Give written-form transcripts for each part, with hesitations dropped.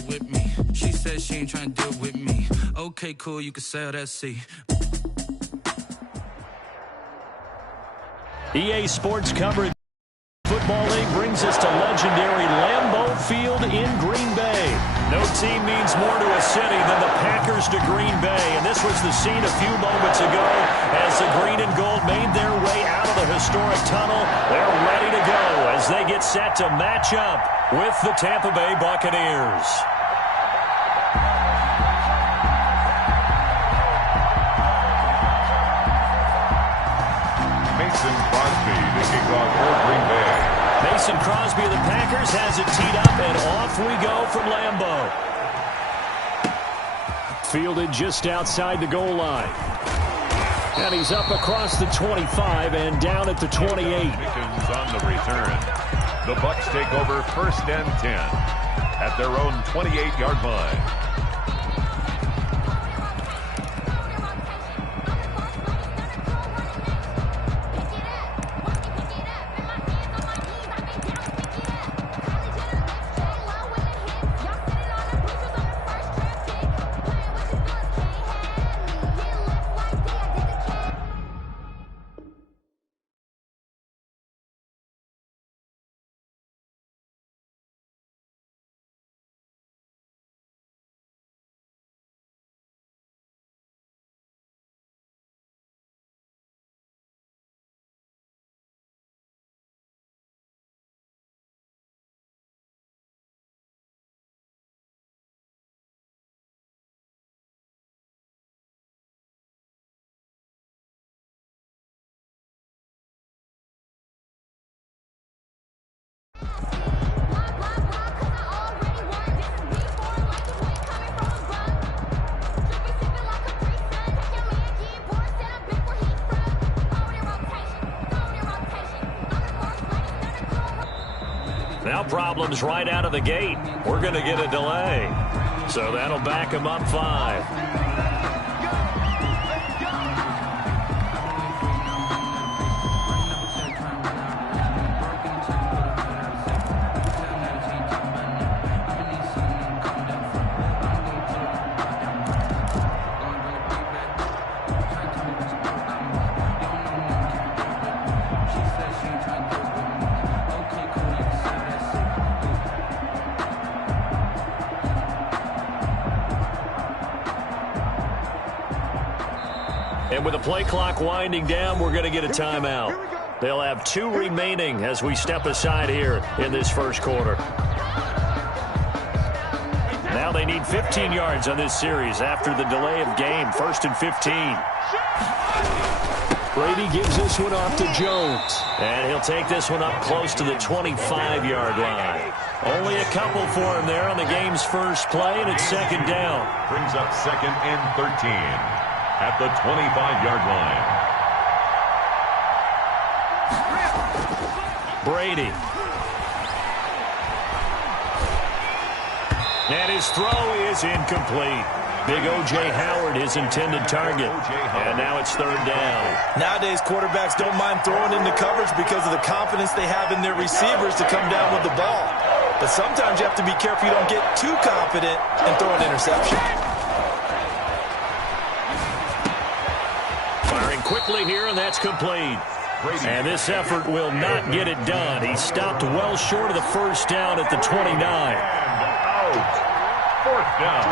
with me. She said she ain't trying to deal with me. Okay, cool, you can sail that sea. EA Sports coverage. Football League brings us to legendary Lambeau Field in Green Bay. No team means more to a city than the Packers to Green Bay, and this was the scene a few moments ago as the green and gold made their way out of the historic tunnel. They're ready to go as they get set to match up with the Tampa Bay Buccaneers. Mason Crosby to kick off for Green Bay. Mason Crosby of the Packers has it teed up, and off we go from Lambeau. Fielded just outside the goal line. And he's up across the 25 and down at the 28. Pickens on the return. The Bucs take over 1st and 10 at their own 28-yard line. Now problems right out of the gate. We're going to get a delay. So that'll back him up 5. And with the play clock winding down, we're going to get a timeout. They'll have 2 remaining as we step aside here in this first quarter. Now they need 15 yards on this series after the delay of game. 1st and 15. Brady gives this one off to Jones. And he'll take this one up close to the 25-yard line. Only a couple for him there on the game's first play, and it's 2nd down. Brings up 2nd and 13. At the 25-yard line. Brady. And his throw is incomplete. Big O.J. Howard, his intended target. And now it's 3rd down. Nowadays, quarterbacks don't mind throwing into coverage because of the confidence they have in their receivers to come down with the ball. But sometimes you have to be careful you don't get too confident and throw an interception. Quickly here, and that's complete. And this effort will not get it done. He stopped well short of the 1st down at the 29. Out. 4th down.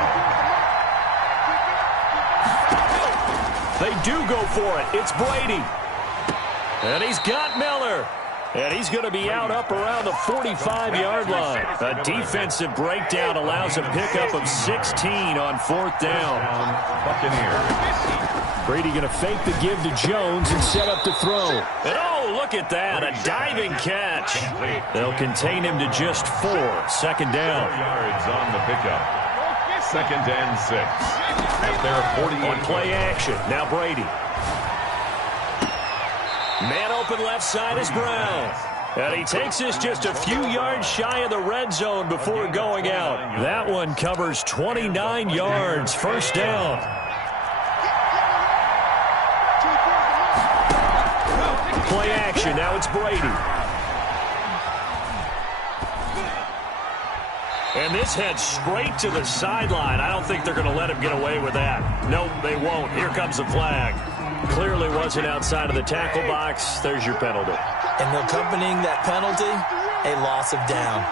They do go for it. It's Brady. And he's got Miller. And he's going to be out up around the 45-yard line. A defensive breakdown allows a pickup of 16 on 4th down. Buccaneers. Brady going to fake the give to Jones and set up to throw. And oh, look at that, a diving catch. They'll contain him to just 4. 2nd down. 4 yards on the pickup. 2nd and 6. At their 40. On play action, now Brady. Man open left side is Brown. And he takes this just a few yards shy of the red zone before going out. That one covers 29 yards. 1st down. Play action. Now it's Brady. And this heads straight to the sideline. I don't think they're going to let him get away with that. No, they won't. Here comes the flag. Clearly wasn't outside of the tackle box. There's your penalty. And accompanying that penalty, a loss of down.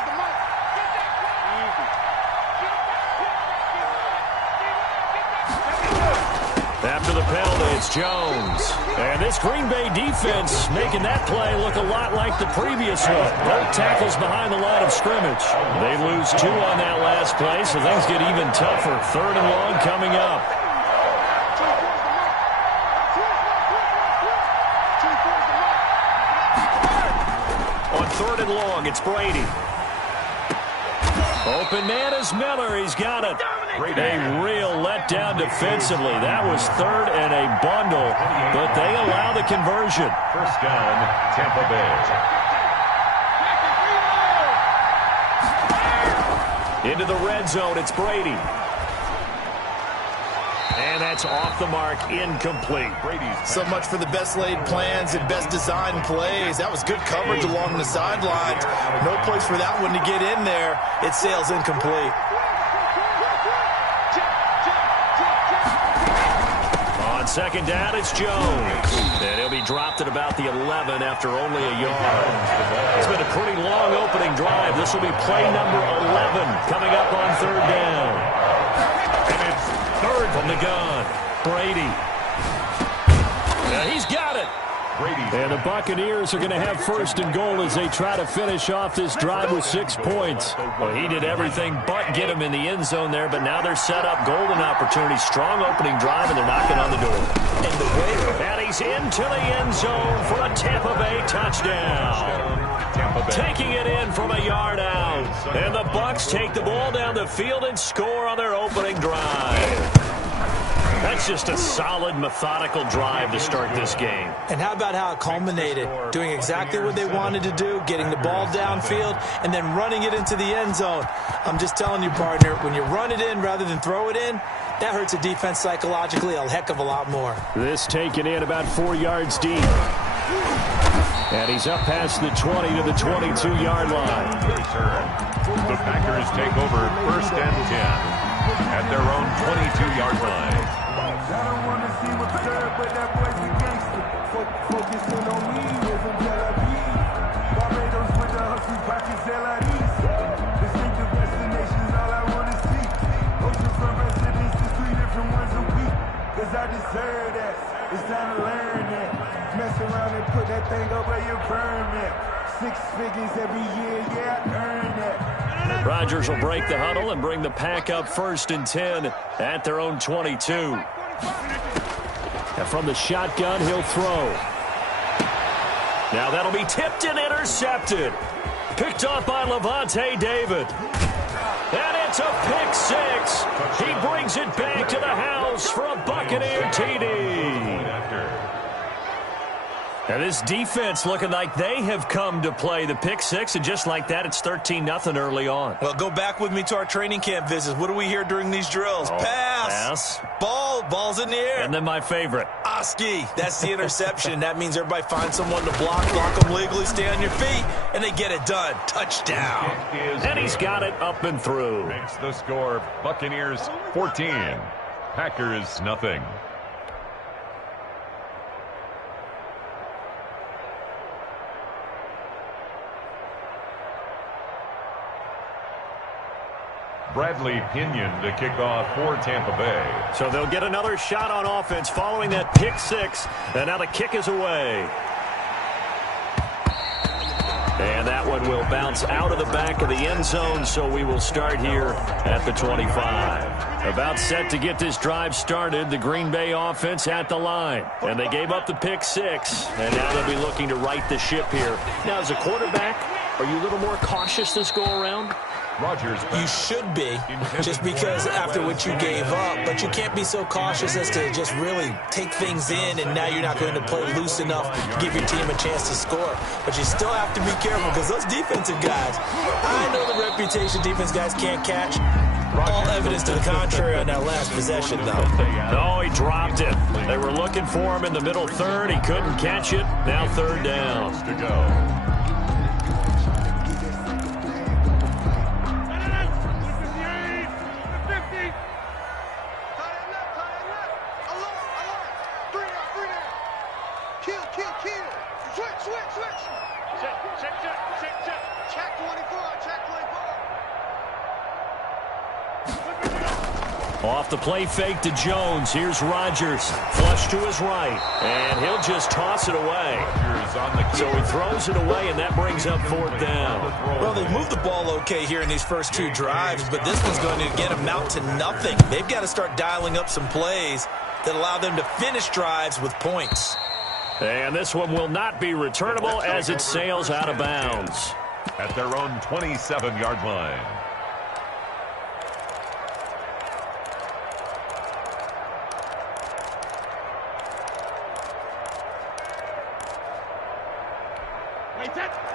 After the penalty, it's Jones. And this Green Bay defense making that play look a lot like the previous one. Both tackles behind the line of scrimmage. They lose 2 on that last play, so things get even tougher. 3rd and long coming up. On 3rd and long, it's Brady. Open man is Miller. He's got it. A real letdown defensively. That was 3rd and a bundle, but they allow the conversion. First down, Tampa Bay. Into the red zone, it's Brady. And that's off the mark, incomplete. So much for the best laid plans and best designed plays. That was good coverage along the sidelines. No place for that one to get in there. It sails incomplete. On 2nd down, it's Jones. And he'll be dropped at about the 11 after only a yard. It's been a pretty long opening drive. This will be play number 11 coming up on 3rd down. And it's 3rd from the gun. Brady. Now he's got it. And the Buccaneers are going to have 1st and goal as they try to finish off this drive with 6 points. Well, he did everything but get him in the end zone there, but now they're set up. Golden opportunity, strong opening drive, and they're knocking on the door. And he's into the end zone for a Tampa Bay touchdown. Taking it in from a yard out. And the Bucs take the ball down the field and score on their opening drive. That's just a solid, methodical drive to start this game. And how about how it culminated? Doing exactly what they wanted to do, getting the ball downfield, and then running it into the end zone. I'm just telling you, partner, when you run it in rather than throw it in, that hurts a defense psychologically a heck of a lot more. This taken in about 4 yards deep. And he's up past the 20 to the 22-yard line. The Packers take over 1st and 10 at their own 22-yard line. I don't want to see what's good, but that boy's a gangster. Focusing on me, isn't Tel Aviv. Barbados with the hustle, pockets LIDs. Distinctive destinations, all I want to see. Oceanfront residence, just 3 different ones a week. Cause I deserve that, it's time to learn that. Mess around and put that thing up where you permit. 6 figures every year, yeah, I earned that. Rodgers will break the huddle and bring the Pack up 1st and 10 at their own 22. And from the shotgun, he'll throw. Now that'll be tipped and intercepted. Picked off by Levante David. And it's a pick 6. He brings it back to the house for a Buccaneer TD. And this defense looking like they have come to play the pick 6, and just like that, it's 13-0 early on. Well, go back with me to our training camp visits. What do we hear during these drills? Pass. Ball's in the air. And then my favorite. Oski. That's the interception. That means everybody finds someone to block them legally, stay on your feet, and they get it done. Touchdown. And he's got it up and through. Makes the score Buccaneers 14, Packers nothing. Bradley Pinion to kick off for Tampa Bay. So they'll get another shot on offense following that pick 6. And now the kick is away. And that one will bounce out of the back of the end zone, so we will start here at the 25. About set to get this drive started, the Green Bay offense at the line. And they gave up the pick 6, and now they'll be looking to right the ship here. Now, as a quarterback, are you a little more cautious this go-around? Rodgers. You should be, just because after what you gave up, but you can't be so cautious as to just really take things in, and now you're not going to play loose enough to give your team a chance to score. But you still have to be careful because those defensive guys, I know the reputation defense guys can't catch. All evidence to the contrary on that last possession, though. No, he dropped it. They were looking for him in the middle third. He couldn't catch it. Now 3rd down. To go. Off the play fake to Jones. Here's Rodgers. Flush to his right. And he'll just toss it away. So he throws it away, and that brings up 4th down. Well, they've moved the ball okay here in these first 2 drives, but this one's going to get them out to nothing. They've got to start dialing up some plays that allow them to finish drives with points. And this one will not be returnable as it sails out of bounds. At their own 27-yard line.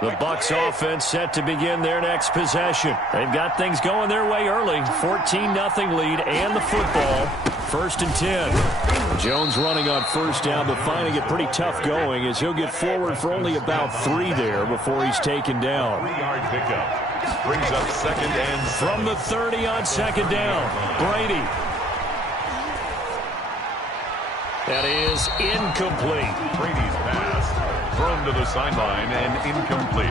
The Bucs offense set to begin their next possession. They've got things going their way early. 14-0 lead and the football. 1st and 10. Jones running on 1st down, but finding it pretty tough going as he'll get forward for only about 3 there before he's taken down. 3-yard pickup. Brings up 2nd and 7. From the 30 on 2nd down, Brady. That is incomplete. Brady's pass thrown to the sideline and incomplete.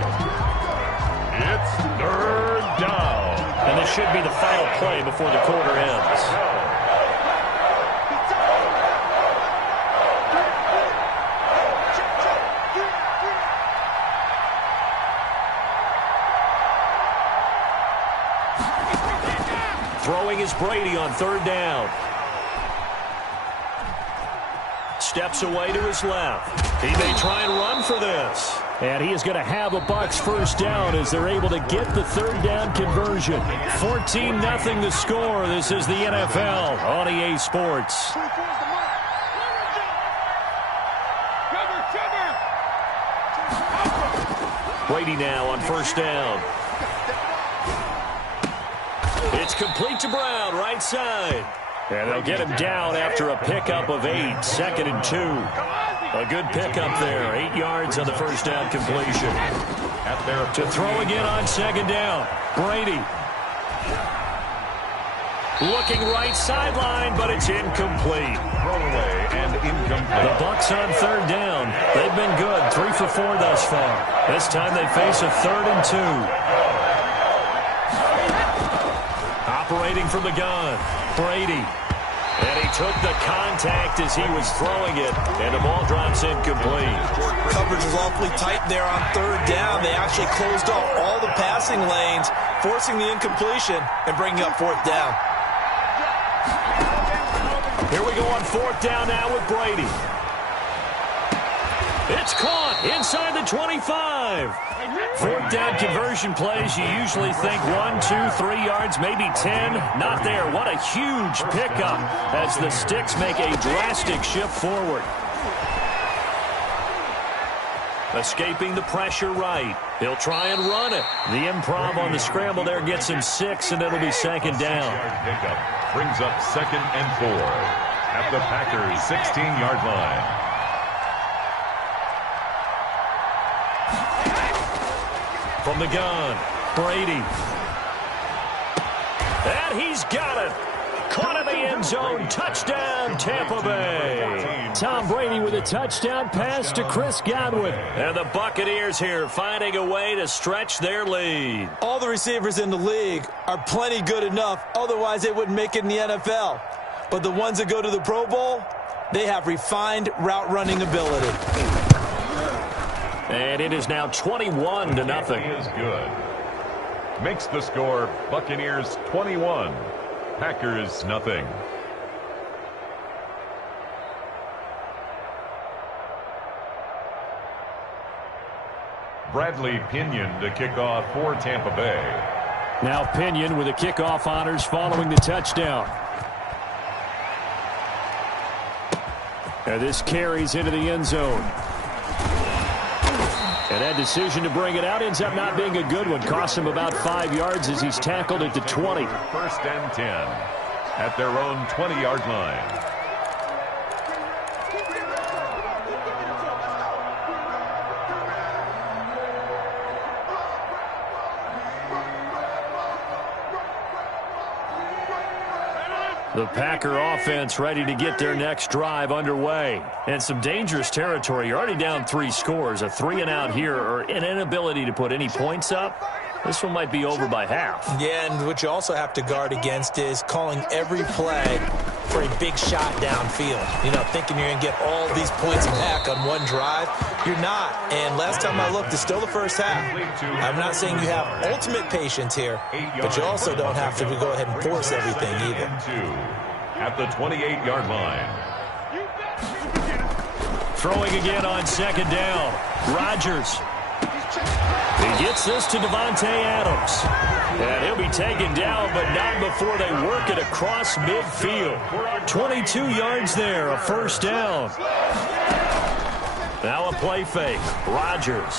It's 3rd down. And this should be the final play before the quarter ends. Throwing is Brady on 3rd down. Steps away to his left. He may try and run for this. And he is going to have a Bucs 1st down as they're able to get the 3rd down conversion. 14-0 the score. This is the NFL on EA Sports. Brady now on 1st down. It's complete to Brown, right side. And they'll get him down after a pickup of 8, 2nd and 2. A good pickup there, 8 yards on the 1st down completion. To throw again on 2nd down, Brady. Looking right sideline, but it's incomplete. Throwaway and incomplete. The Bucs on 3rd down. They've been good, 3 for 4 thus far. This time they face a 3rd and 2. Operating from the gun, Brady. And he took the contact as he was throwing it, and the ball drops incomplete. Coverage was awfully tight there on 3rd down. They actually closed off all the passing lanes, forcing the incompletion and bringing up 4th down. Here we go on 4th down now with Brady. It's caught inside the 25. 4th down conversion plays, you usually think 1, 2, 3 yards, maybe 10. Not there. What a huge pickup as the Sticks make a drastic shift forward. Escaping the pressure right. He'll try and run it. The improv on the scramble there gets him 6, and it'll be 2nd down. Pickup brings up 2nd and 4 at the Packers' 16-yard line. From the gun, Brady. And he's got it. Caught in the end zone. Touchdown, Tampa Bay. Tom Brady with a touchdown pass to Chris Godwin. And the Buccaneers here finding a way to stretch their lead. All the receivers in the league are plenty good enough. Otherwise, they wouldn't make it in the NFL. But the ones that go to the Pro Bowl, they have refined route running ability. And it is now 21-0. Is good. Makes the score Buccaneers 21, Packers nothing. Bradley Pinion to kick off for Tampa Bay. Now Pinion with the kickoff honors following the touchdown. And this carries into the end zone. And that decision to bring it out ends up not being a good one. Costs him about 5 yards as he's tackled at the 20. 1st and 10 at their own 20-yard line. The Packer offense ready to get their next drive underway. And some dangerous territory. You're already down 3 scores. A 3-and-out here or an inability to put any points up. This one might be over by half. Yeah, and what you also have to guard against is calling every play for a big shot downfield. You know, thinking you're going to get all these points back on one drive. You're not. And last time I looked, it's still the first half. I'm not saying you have ultimate patience here, but you also don't have to go ahead and force everything either. At the 28-yard line. Throwing again on second down. Rodgers. He gets this to Davante Adams. And he'll be taken down, but not before they work it across midfield. 22 yards there, a first down. Now a play fake. Rodgers.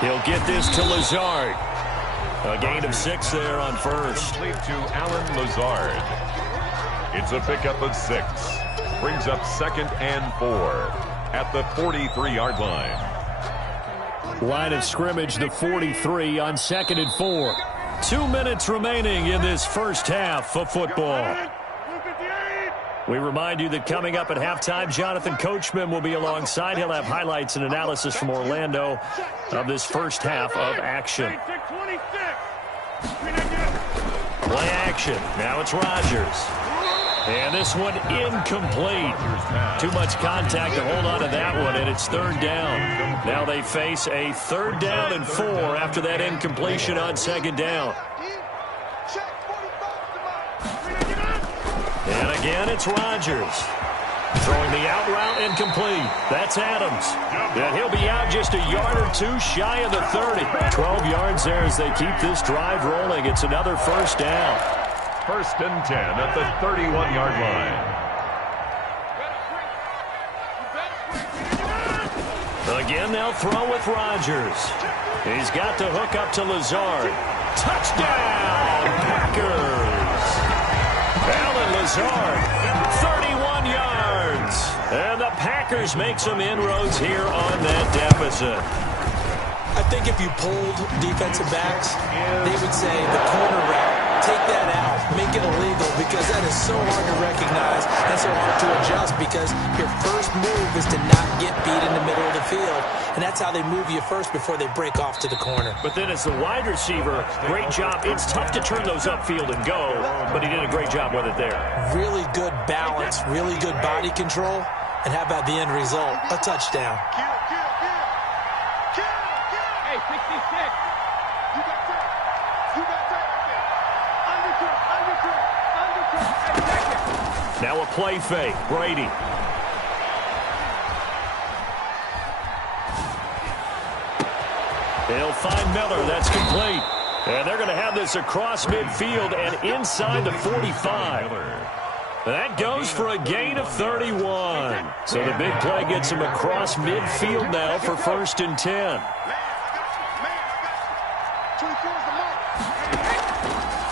He'll get this to Lazard. A gain of 6 there on first. Complete to Alan Lazard. It's a pickup of 6. Brings up 2nd and 4 at the 43-yard line. Line of scrimmage, the 43 on 2nd and 4. 2 minutes remaining in this first half of football. We remind you that coming up at halftime, Jonathan Coachman will be alongside. He'll have highlights and analysis from Orlando of this first half of action. Play action. Now it's Rodgers. And this one incomplete. Too much contact to hold on to that one, and it's 3rd down. Now they face a 3rd down and 4 after that incompletion on 2nd down. And again, it's Rodgers. Throwing the out route incomplete. That's Adams. And he'll be out just a yard or 2 shy of the 30. 12 yards there as they keep this drive rolling. It's another first down. 1st and 10 at the 31-yard line. Again, they'll throw with Rodgers. He's got to hook up to Lazard. Touchdown, Packers! Alan Lazard, 31 yards. And the Packers make some inroads here on that deficit. I think if you pulled defensive backs, they would say the corner route, take that out, make it illegal, because that is so hard to recognize and so hard to adjust, because your first move is to not get beat in the middle of the field, and that's how they move you first before they break off to the corner. But then as the wide receiver, great job. It's tough to turn those upfield and go, but he did a great job with it there. Really good balance, really good body control, and how about the end result? A touchdown. Hey, 66. You got that. You got that. Undercut. Now a play fake. Brady. They'll find Miller. That's complete. And they're going to have this across midfield and inside the 45. That goes for a gain of 31. So the big play gets him across midfield now for 1st and 10.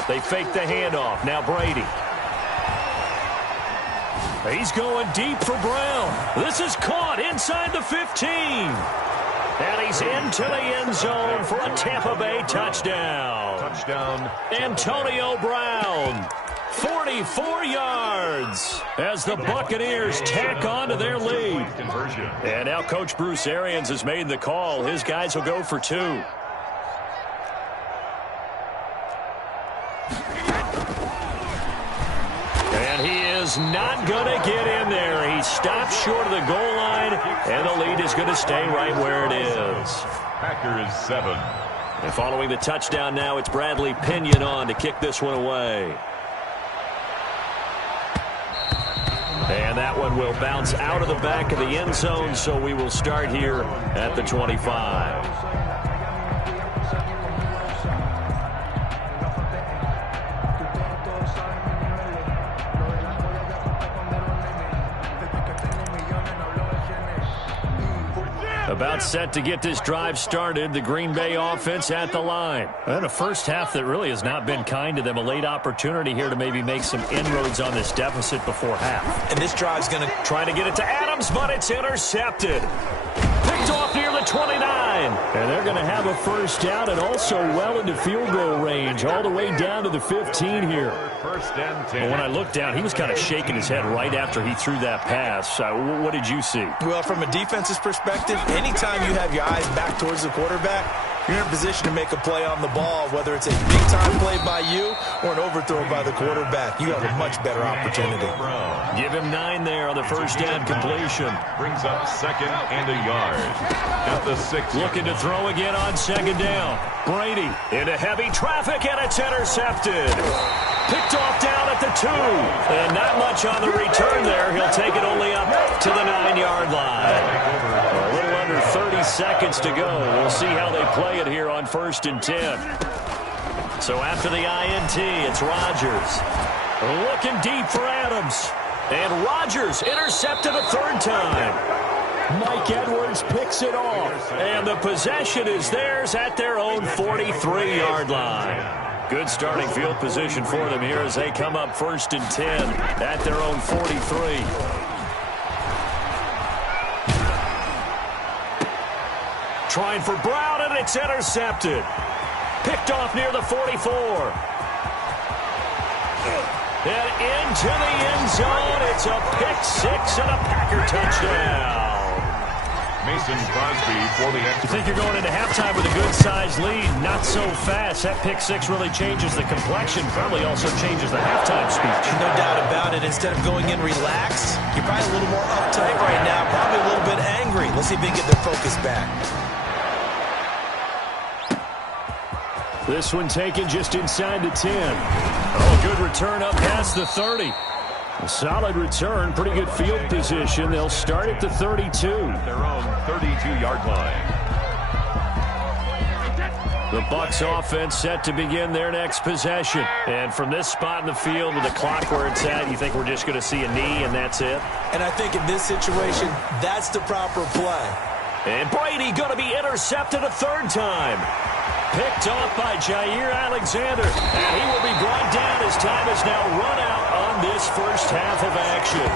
They fake the handoff. Now Brady. He's going deep for Brown. This is caught inside the 15. And he's into the end zone for a Tampa Bay touchdown. Touchdown. Antonio Brown. 44 yards as the Buccaneers tack on to their lead. And now Coach Bruce Arians has made the call. His guys will go for 2. And he is not going to get in there. He stopped short of the goal line, and the lead is going to stay right where it is. Packers 7. And following the touchdown now, it's Bradley Pinion on to kick this one away. And that one will bounce out of the back of the end zone, so we will start here at the 25. About set to get this drive started. The Green Bay offense at the line. And a first half that really has not been kind to them. A late opportunity here to maybe make some inroads on this deficit before half. And this drive's going to try to get it to Adams, but it's intercepted. Picked off near the 29. And they're going to have a first down and also well into field goal range, all the way down to the 15 here. 1st and 10. Well, when I looked down, he was kind of shaking his head right after he threw that pass. What did you see? Well, from a defense's perspective, anytime you have your eyes back towards the quarterback, you're in a position to make a play on the ball, whether it's a big-time play by you or an overthrow by the quarterback. You have a much better opportunity. Give him 9 there on the first down completion. Brings up 2nd and a yard. At the 6. Looking to throw again on 2nd down. Brady into heavy traffic, and it's intercepted. Picked off down at the 2. And not much on the return there. He'll take it only up to the 9-yard line. A little under 30 seconds to go. We'll see how they play it here on 1st and 10. So after the INT, it's Rodgers. Looking deep for Adams. And Rodgers intercepted a 3rd time. Mike Edwards picks it off. And the possession is theirs at their own 43-yard line. Good starting field position for them here as they come up 1st and 10 at their own 43. Trying for Brown, and it's intercepted. Picked off near the 44. And into the end zone. It's a pick 6 and a Packer touchdown. Mason Crosby for the extra. You think you're going into halftime with a good-sized lead? Not so fast. That pick 6 really changes the complexion. Probably also changes the halftime speech. No doubt about it. Instead of going in relaxed, you're probably a little more uptight right now. Probably a little bit angry. Let's see if they can get their focus back. This one taken just inside the 10. Oh, good return up past the 30. A solid return, pretty good field position. They'll start at the 32. Their own 32-yard line. The Bucs offense set to begin their next possession. And from this spot in the field with the clock where it's at, you think we're just going to see a knee and that's it? And I think in this situation, that's the proper play. And Brady going to be intercepted a 3rd time. Picked off by Jair Alexander. And he will be brought down as time is now run out on this first half of action.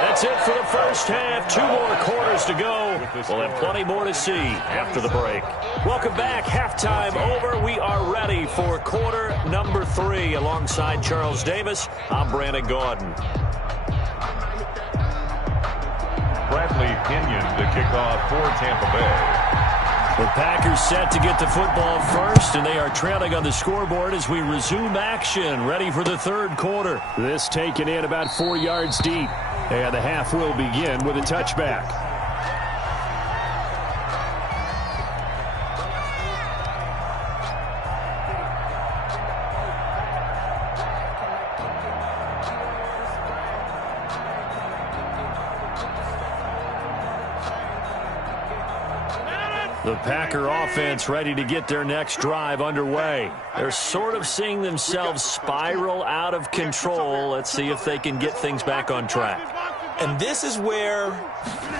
That's it for the first half. 2 more quarters to go. We'll have plenty more to see after the break. Welcome back. Halftime over. We are ready for quarter number 3. Alongside Charles Davis, I'm Brandon Gaudin. Bradley Pinion to kick off for Tampa Bay. The Packers set to get the football first, and they are trailing on the scoreboard as we resume action, ready for the 3rd quarter. This taken in about 4 yards deep, and the half will begin with a touchback. The Packer offense ready to get their next drive underway. They're sort of seeing themselves spiral out of control. Let's see if they can get things back on track. And this is where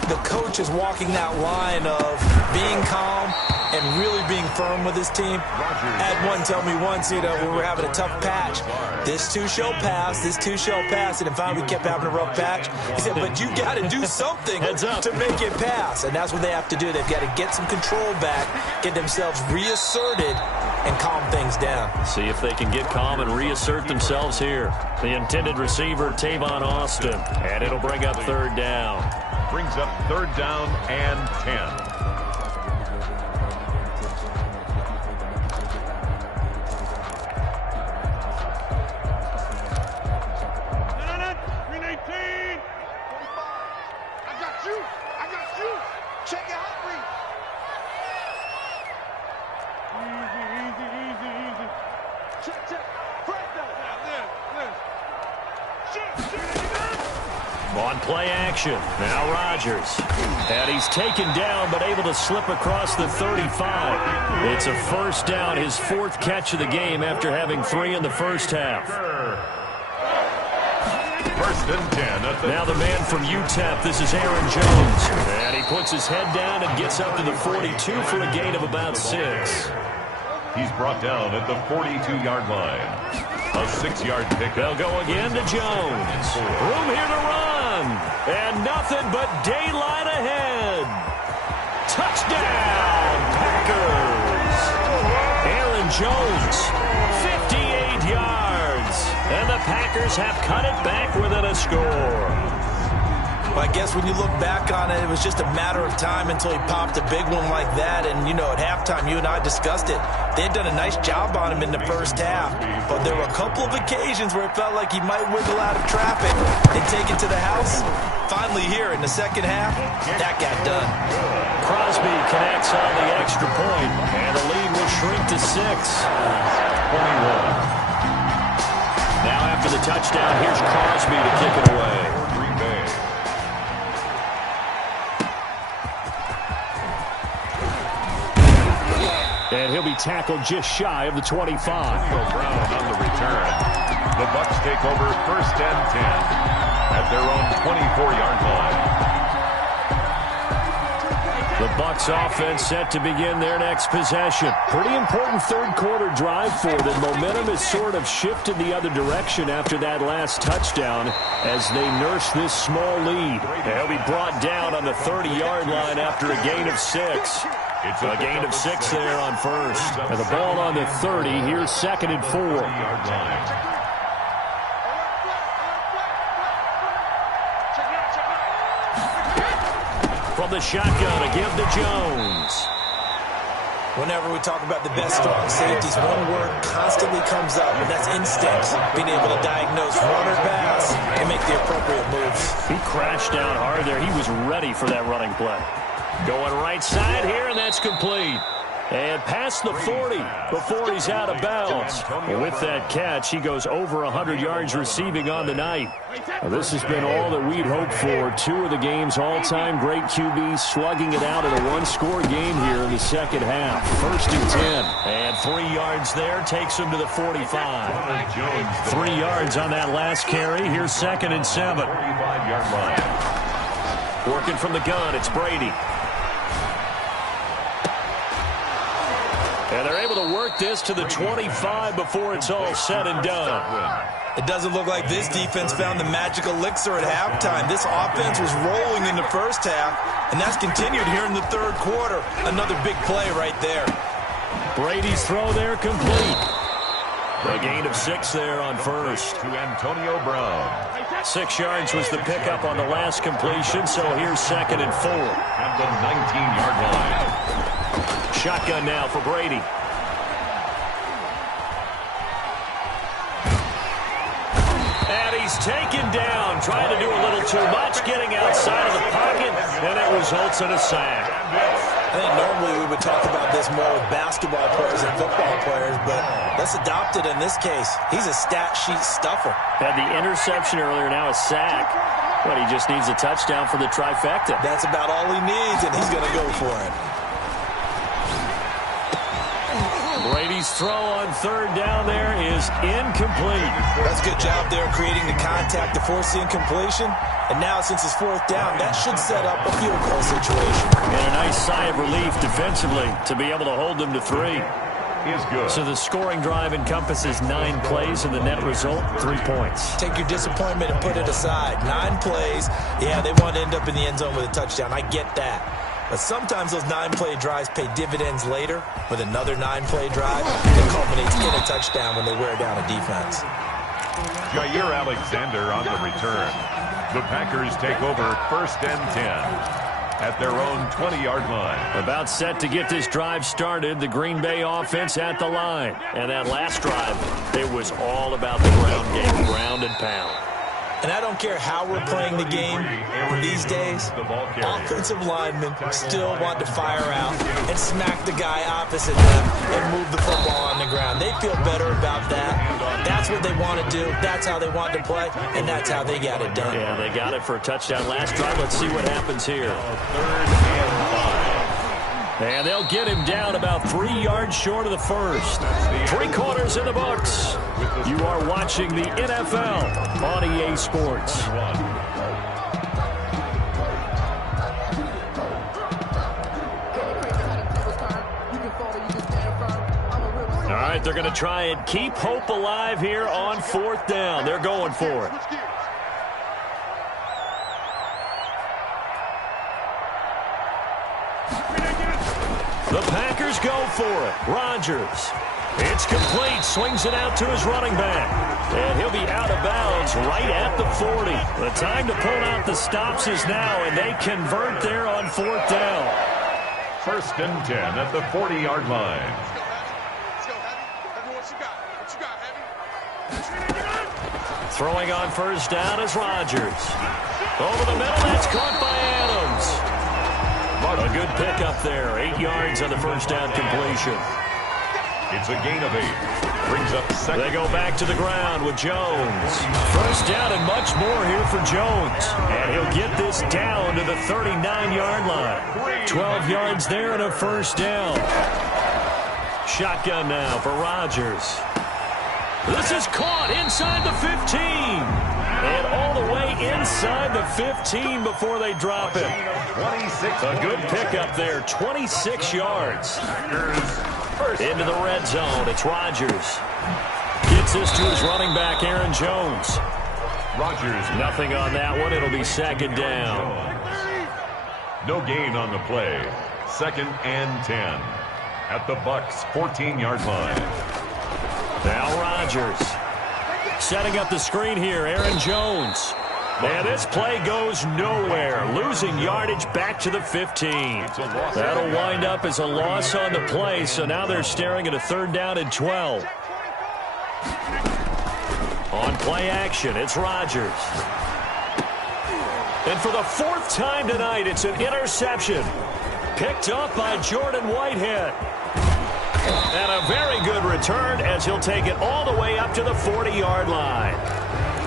the coach is walking that line of being calm and really being firm with his team. Had one tell me once, when we're having a tough patch, this too shall pass, this too shall pass. And if we kept having a rough patch, he said, but you got to do something to make it pass. And that's what they have to do. They've got to get some control back, get themselves reasserted, and calm things down. See if they can get calm and reassert themselves here. The intended receiver, Tavon Austin. And it'll bring up 3rd down. Brings up 3rd down and 10. On play action, now Rodgers. And he's taken down, but able to slip across the 35. It's a 1st down, his 4th catch of the game after having 3 in the first half. 1st and 10. Now the man from UTEP, this is Aaron Jones. And he puts his head down and gets up to the 42 for a gain of about 6. He's brought down at the 42-yard line. A 6-yard pick. They'll go again to Jones. Room here to run. And nothing but daylight ahead. Touchdown, Packers. Aaron Jones, 58 yards. And the Packers have cut it back within a score. Well, I guess when you look back on it, it was just a matter of time until he popped a big one like that. And, you know, at halftime, you and I discussed it. They had done a nice job on him in the first half. But there were a couple of occasions where it felt like he might wiggle out of traffic and take it to the house. Finally here in the second half, that got done. Crosby connects on the extra point, and the lead will shrink to 6. 21. Now after the touchdown, here's Crosby to kick it away. Green Bay. And he'll be tackled just shy of the 25. Brown on the return. The Bucs take over 1st and 10 at their own 24-yard line. The Bucs offense set to begin their next possession. Pretty important third quarter drive for them. Momentum has sort of shifted the other direction after that last touchdown as they nurse this small lead. They'll be brought down on the 30-yard line after a gain of 6. It's a gain of 6 there on first. And the ball on the 30. Here's 2nd and 4. From the shotgun, a give to Jones. Whenever we talk about the best strong safeties, one word constantly comes up, and that's instincts. Being able to diagnose run or pass and make the appropriate moves. He crashed down hard there. He was ready for that running play. Going right side here, and that's complete. And past the 40 before he's out of bounds. Well, with that catch, he goes over 100 yards receiving on the night. Well, this has been all that we'd hoped for. 2 of the game's all-time great QBs slugging it out in a one-score game here in the second half. 1st and 10. And 3 yards there takes him to the 45. 3 yards on that last carry. Here's 2nd and 7. Working from the gun, it's Brady. And they're able to work this to the 25 before it's all said and done. It doesn't look like this defense found the magic elixir at halftime. This offense was rolling in the first half, and that's continued here in the third quarter. Another big play right there. Brady's throw there complete. A gain of 6 there on first. To Antonio Brown. 6 yards was the pickup on the last completion, so here's 2nd and 4. At the 19-yard line. Shotgun now for Brady. And he's taken down, trying to do a little too much, getting outside of the pocket, and it results in a sack. I think normally we would talk about this more with basketball players and football players, but let's adopt it in this case. He's a stat sheet stuffer. Had the interception earlier, now a sack. But he just needs a touchdown for the trifecta. That's about all he needs, and he's going to go for it. Brady's throw on 3rd down there is incomplete. That's a good job there creating the contact to force the incompletion. And now, since it's 4th down, that should set up a field goal situation. And a nice sigh of relief defensively to be able to hold them to 3. Is good. So the scoring drive encompasses 9 plays, and the net result, 3 points. Take your disappointment and put it aside. 9 plays. Yeah, they want to end up in the end zone with a touchdown. I get that. But sometimes those 9-play drives pay dividends later with another 9-play drive that culminates in a touchdown when they wear down a defense. Jair Alexander on the return. The Packers take over 1st and 10 at their own 20-yard line. About set to get this drive started. The Green Bay offense at the line. And that last drive, it was all about the ground game, ground and pound. And I don't care how we're playing the game these days, offensive linemen still want to fire out and smack the guy opposite them and move the football on the ground. They feel better about that. That's what they want to do. That's how they want to play, and that's how they got it done. Yeah, they got it for a touchdown last drive. Let's see what happens here. 3rd and 5. And they'll get him down about 3 yards short of the first. 3 quarters in the books. You are watching the NFL on EA Sports. All right, they're going to try and keep hope alive here on 4th down. They're going for it. The Packers Packers go for it. Rodgers. It's complete. Swings it out to his running back. And he'll be out of bounds right at the 40. The time to pull out the stops is now, and they convert there on 4th down. 1st and 10 at the 40-yard line. Let's go, Heavy. Heavy, what you got? What you got, Heavy? Throwing on 1st down is Rodgers. Over the middle, that's caught by Adams. A good pickup there. 8 yards on the 1st down completion. It's a gain of 8. Brings up 2nd. They go back to the ground with Jones. 1st down and much more here for Jones. And he'll get this down to the 39-yard line. 12 yards there and a 1st down. Shotgun now for Rodgers. This is caught inside the 15. And all the way inside the 15 before they drop it. A good pickup there, 26 yards. Into the red zone, it's Rodgers. Gets this to his running back, Aaron Jones. Rodgers. Nothing on that one, it'll be 2nd down. No gain on the play. 2nd and 10. At the Bucs' 14-yard line. Now Rodgers. Setting up the screen here, Aaron Jones. And this play goes nowhere. Losing yardage back to the 15. That'll wind up as a loss on the play, so now they're staring at a 3rd down and 12. On play action, it's Rodgers. And for the 4th time tonight, it's an interception. Picked up by Jordan Whitehead. And a very good return as he'll take it all the way up to the 40-yard line.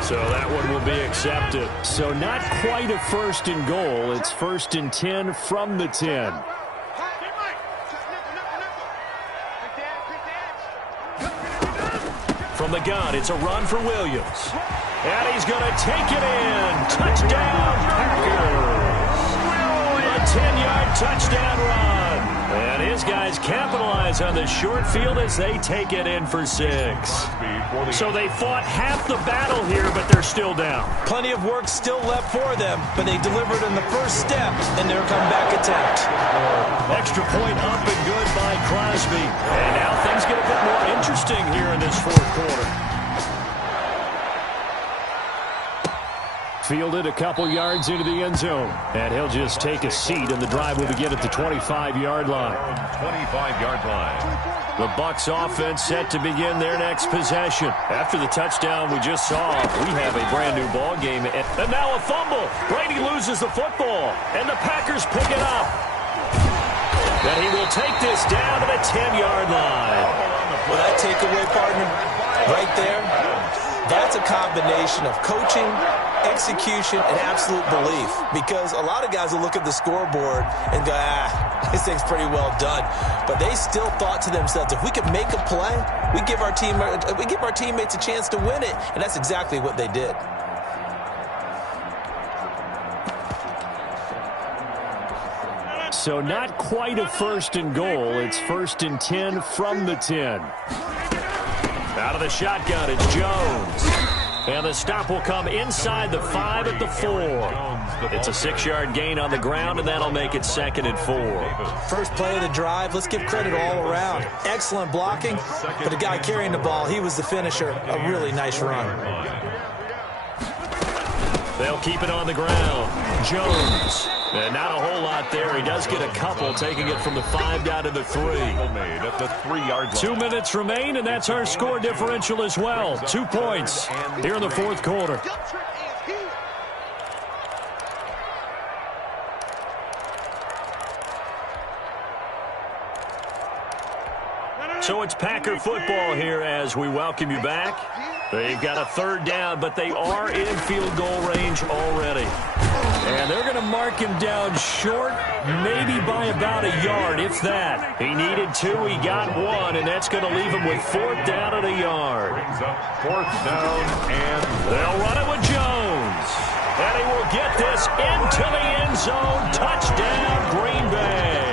So that one will be accepted. So not quite a 1st and goal. It's 1st and 10 from the 10. From the gun, it's a run for Williams. And he's going to take it in. Touchdown, Packers. A 10-yard touchdown run. And his guys capitalize on the short field as they take it in for 6. So they fought half the battle here, but they're still down. Plenty of work still left for them, but they delivered in the first step in their comeback attempt. Extra point up and good by Crosby. And now things get a bit more interesting here in this 4th quarter. Fielded a couple yards into the end zone. And he'll just take a seat, and the drive will begin at the 25-yard line. 25-yard line. The Bucs offense set to begin their next possession. After the touchdown we just saw, we have a brand-new ball game. And now a fumble. Brady loses the football, and the Packers pick it up. And he will take this down to the 10-yard line. Well, that takeaway, partner, right there, that's a combination of coaching, execution, and absolute belief. Because a lot of guys will look at the scoreboard and go, this thing's pretty well done. But they still thought to themselves, if we could make a play, we give our teammates a chance to win it. And that's exactly what they did. So not quite a 1st and goal. It's 1st and 10 from the 10. Out of the shotgun, it's Jones. And the stop will come inside the 5 at the 4. It's a 6-yard gain on the ground, and that'll make it 2nd and 4. First play of the drive, let's give credit all around. Excellent blocking, but the guy carrying the ball, he was the finisher. A really nice run. They'll keep it on the ground. Jones. And not a whole lot there. He does get a couple, taking it from the 5 down to the 3. At the 3-yard line. 2 minutes remain, and that's our score differential as well. 2 points here in the 4th quarter. So it's Packer football here as we welcome you back. They've got a 3rd down, but they are in field goal range already. And they're going to mark him down short, maybe by about a yard, if that. He needed 2, he got 1, and that's going to leave him with 4th down and a yard. 4th down, and they'll run it with Jones. And he will get this into the end zone. Touchdown, Green Bay.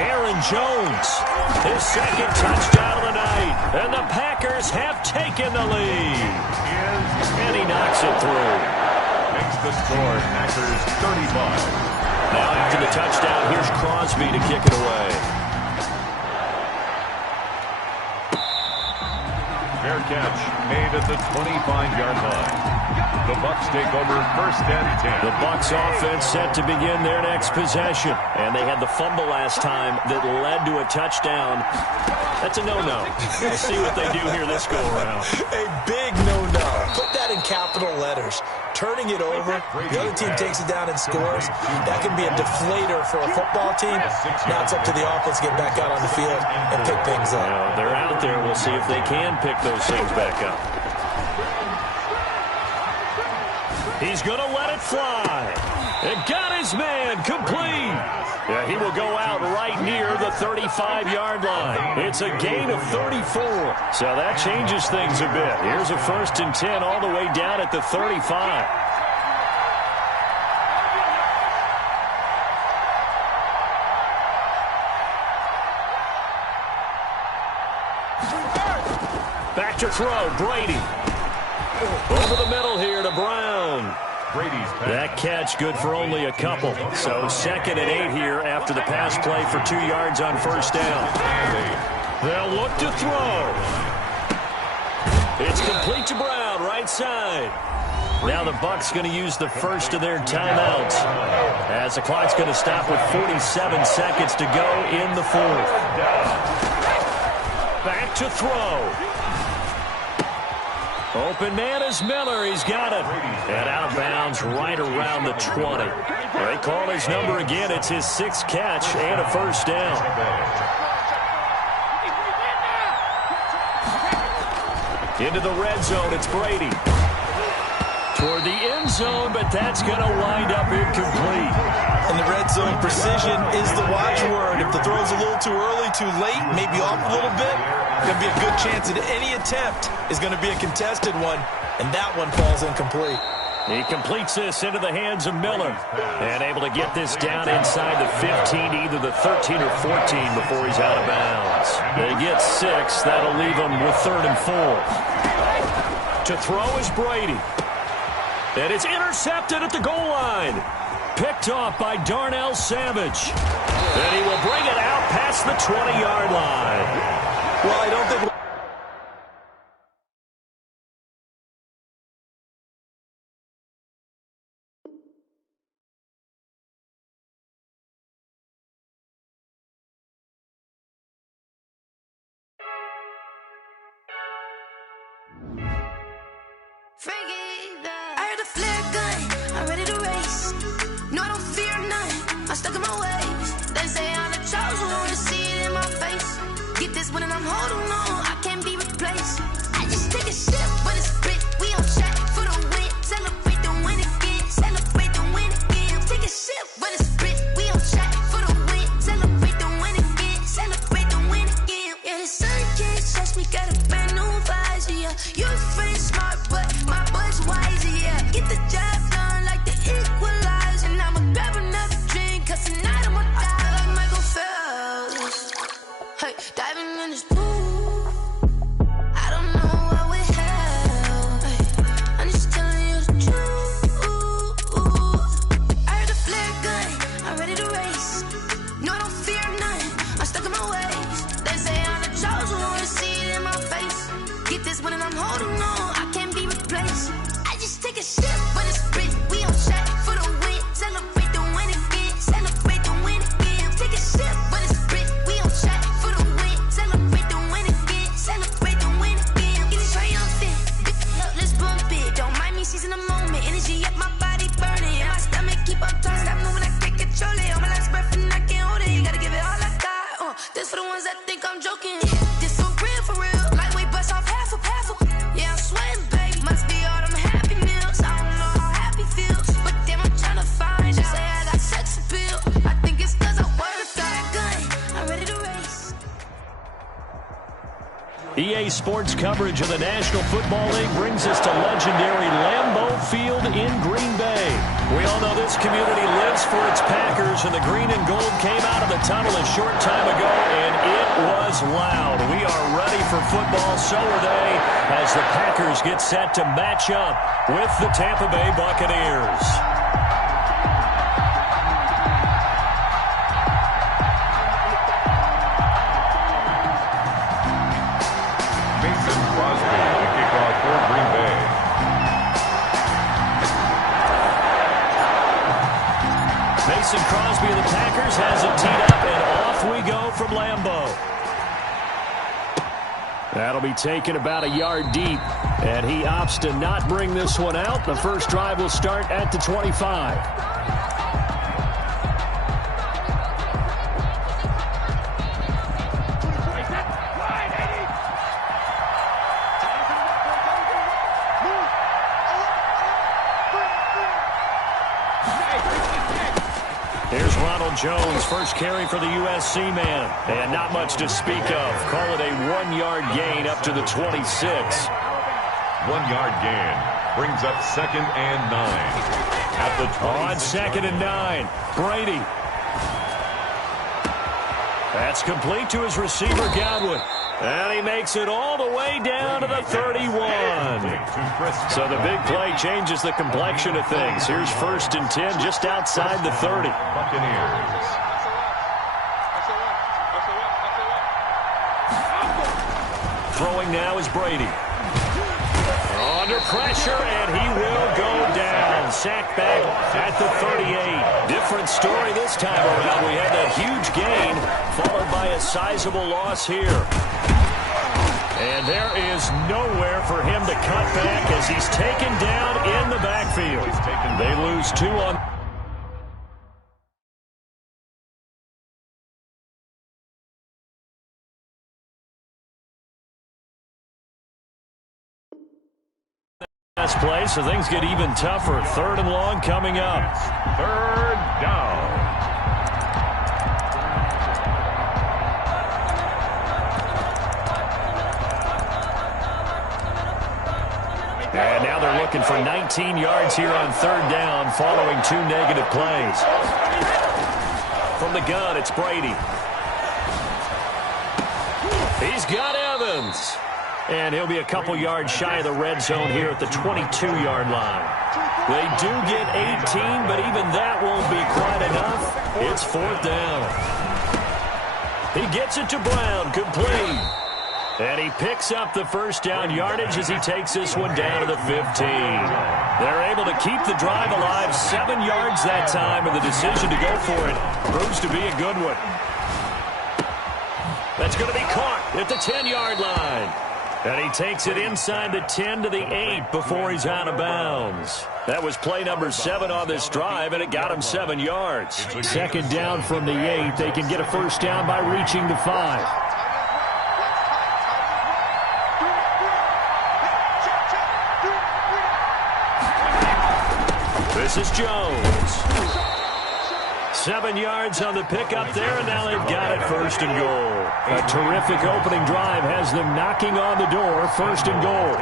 Aaron Jones, his 2nd touchdown of the night. And the Packers have taken the lead. And he knocks it through. Makes the score, Packers 35. Now after the touchdown, here's Crosby to kick it away. Fair catch made at the 25-yard line. The Bucs take over 1st and 10. The Bucs offense set to begin their next possession. And they had the fumble last time that led to a touchdown. That's a no-no. We'll see what they do here this go-around. A big no-no. Put that in capital letters. Turning it over, the other team takes it down and scores. That can be a deflator for a football team. Now it's up to the offense to get back out on the field and pick things up. They're out there. We'll see if they can pick those things back up. He's going to let it fly. And got his man complete. Yeah, he will go out right near the 35-yard line. It's a gain of 34. So that changes things a bit. Here's a 1st and 10 all the way down at the 35. Back to throw, Brady. Over the middle here to Brown. That catch good for only a couple. So 2nd and 8 here after the pass play for 2 yards on 1st down. They'll look to throw. It's complete to Brown, right side. Now the Bucs going to use the first of their timeouts as the clock's going to stop with 47 seconds to go in the 4th. Back to throw. Open man is Miller. He's got it. And out of bounds right around the 20. They call his number again. It's his 6th catch and a 1st down. Into the red zone. It's Brady. Toward the end zone, but that's going to wind up incomplete. In the red zone, precision is the watchword. If the throw's a little too early, too late, maybe off a little bit, going to be a good chance that any attempt is going to be a contested one, and that one falls incomplete. He completes this into the hands of Miller and able to get this down inside the 15, either the 13 or 14 before he's out of bounds. They get 6. That'll leave them with 3rd and 4. To throw is Brady. And it's intercepted at the goal line. Picked off by Darnell Savage. And he will bring it out past the 20-yard line. Well, I don't think... I heard a flare gun, I'm ready to race. No, I don't fear none, I'm stuck in my ways. They say I'm the chosen one, to see it in my face. Get this one and I'm holding on, I can't be replaced. I just take a sip, but it's split, we on track for the win. Celebrate the win again, celebrate the win again. Take a sip, but it's split, we on track for the win. Celebrate the win again, celebrate the win again. Yeah, the sun can't touch me, got a brand new visor, yeah. You're friend smart, but my bud's wiser, yeah. Get the job done like the equalizer. And I'ma grab another drink, cause tonight I'ma die like Michael Phelps. Hey, diving in this pool, I don't know what would help. Hey, I'm just telling you the truth. I heard a flare gun, I'm ready to race. No, I don't fear none, I'm stuck in my ways. They say I'm the chosen one, to see it in my face. Get this one and I'm holding on, I can't be replaced. I just take a sip, but it's split, we on track for the win. Celebrate the win again, celebrate the win again. Take a sip, but it's split, we on track for the win. Celebrate the win again, celebrate the win again. Get it triumphant, look, let's bump it. Don't mind me seizing the moment, energy up my body burning. And my stomach keep up turning, stop moving, I can't control it. On my last breath and I can't hold it, you gotta give it all I got. This for the ones that think I'm joking. This for real, lightweight bust off half a. Yeah, I'm sweating, baby, must be all them happy meals. I don't know how happy feels, but damn, I'm trying to find you. Say I got sex appeal, I think it's cause I work that gun, I'm ready to race. EA Sports coverage of the National Football League brings us to legendary Lambeau Field in Green Bay. We all know this community lives for its Packers, and the green and gold came out of the tunnel a short time ago, and it was loud. We are ready for football, so are they, as the Packers get set to match up with the Tampa Bay Buccaneers. Crosby That'll be taken about a yard deep, and he opts to not bring this one out. The first drive will start at the 25. Here's Ronald Jones, first carry for the USC man. And not much to speak of. Call it a 1-yard gain up to the 26. 1-yard gain brings up 2nd and 9. At the 26. On 2nd and 9, Brady. That's complete to his receiver, Godwin. And he makes it all the way down to the 31. So the big play changes the complexion of things. Here's 1st and 10 just outside the 30. Buccaneers. Throwing now is Brady. Under pressure, and he will go down. Sacked back at the 38. Different story this time around. We had that huge gain, followed by a sizable loss here. And there is nowhere for him to cut back as he's taken down in the backfield. They lose 2 on... last play, so things get even tougher. 3rd and long coming up. 3rd down. And now they're looking for 19 yards here on 3rd down following 2 negative plays. From the gun, it's Brady. He's got Evans. And he'll be a couple yards shy of the red zone here at the 22-yard line. They do get 18, but even that won't be quite enough. It's 4th down. He gets it to Brown, complete. And he picks up the first down yardage as he takes this one down to the 15. They're able to keep the drive alive, 7 yards that time, and the decision to go for it proves to be a good one. That's going to be caught at the 10-yard line. And he takes it inside the 10 to the 8 before he's out of bounds. That was play number 7 on this drive, and it got him 7 yards. 2nd down from the 8. They can get a first down by reaching the 5. This is Jones. 7 yards on the pickup there, and now they've got it 1st and goal. A terrific opening drive has them knocking on the door, 1st and goal.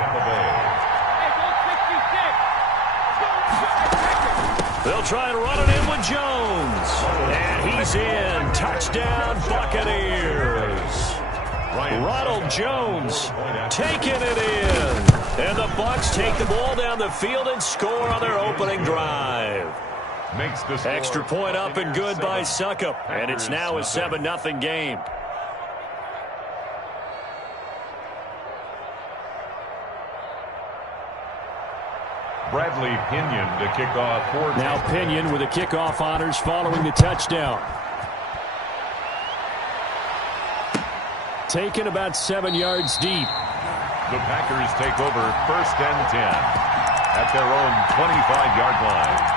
They'll try and run it in with Jones. And he's in. Touchdown, Buccaneers. Ronald Jones taking it in. And the Bucs take the ball down the field and score on their opening drive. Makes this extra point up and good by Suckup. And it's now a 7-0 game. Bradley Pinion to kick off. Now Pinion with the kickoff honors following the touchdown. Taken about 7 yards deep. The Packers take over 1st and 10 at their own 25-yard line.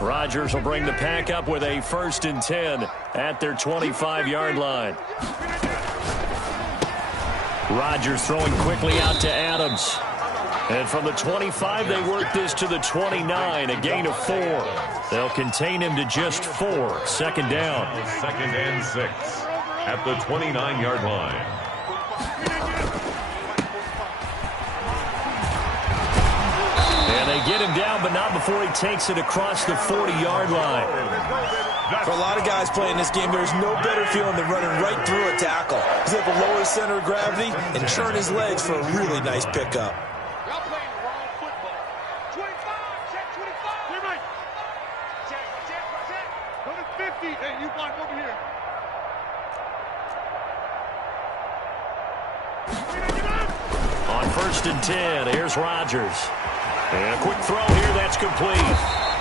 Rodgers will bring the pack up with a 1st and 10 at their 25-yard line. Rodgers throwing quickly out to Adams. And from the 25, they work this to the 29, a gain of 4. They'll contain him to just 4. 2nd down. 2nd and 6 at the 29-yard line. They get him down, but not before he takes it across the 40-yard line. For a lot of guys playing this game, there's no better feeling than running right through a tackle. He's able to lower his center of gravity and churn his legs for a really nice pickup. Go to 50. Hey, you block over here. On 1st and 10, here's Rodgers. And a quick throw here, that's complete.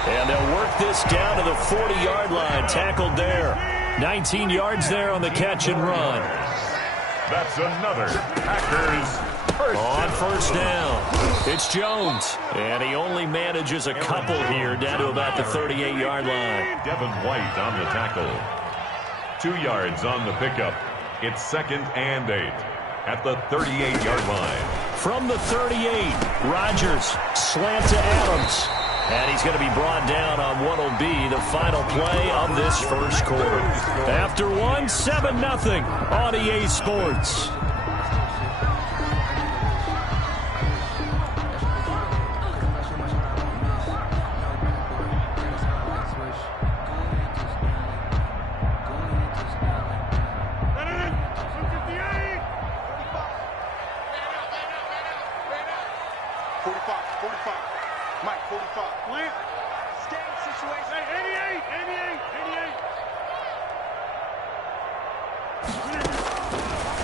And they'll work this down to the 40-yard line, tackled there. 19 yards there on the catch and run. That's another Packers first on 1st down. It's Jones. And he only manages a couple here down to about the 38-yard line. Devin White on the tackle. 2 yards on the pickup. It's 2nd and 8 at the 38-yard line. From the 38, Rodgers slant to Adams. And he's going to be brought down on what will be the final play of this first quarter. After one, 7-0 on EA Sports.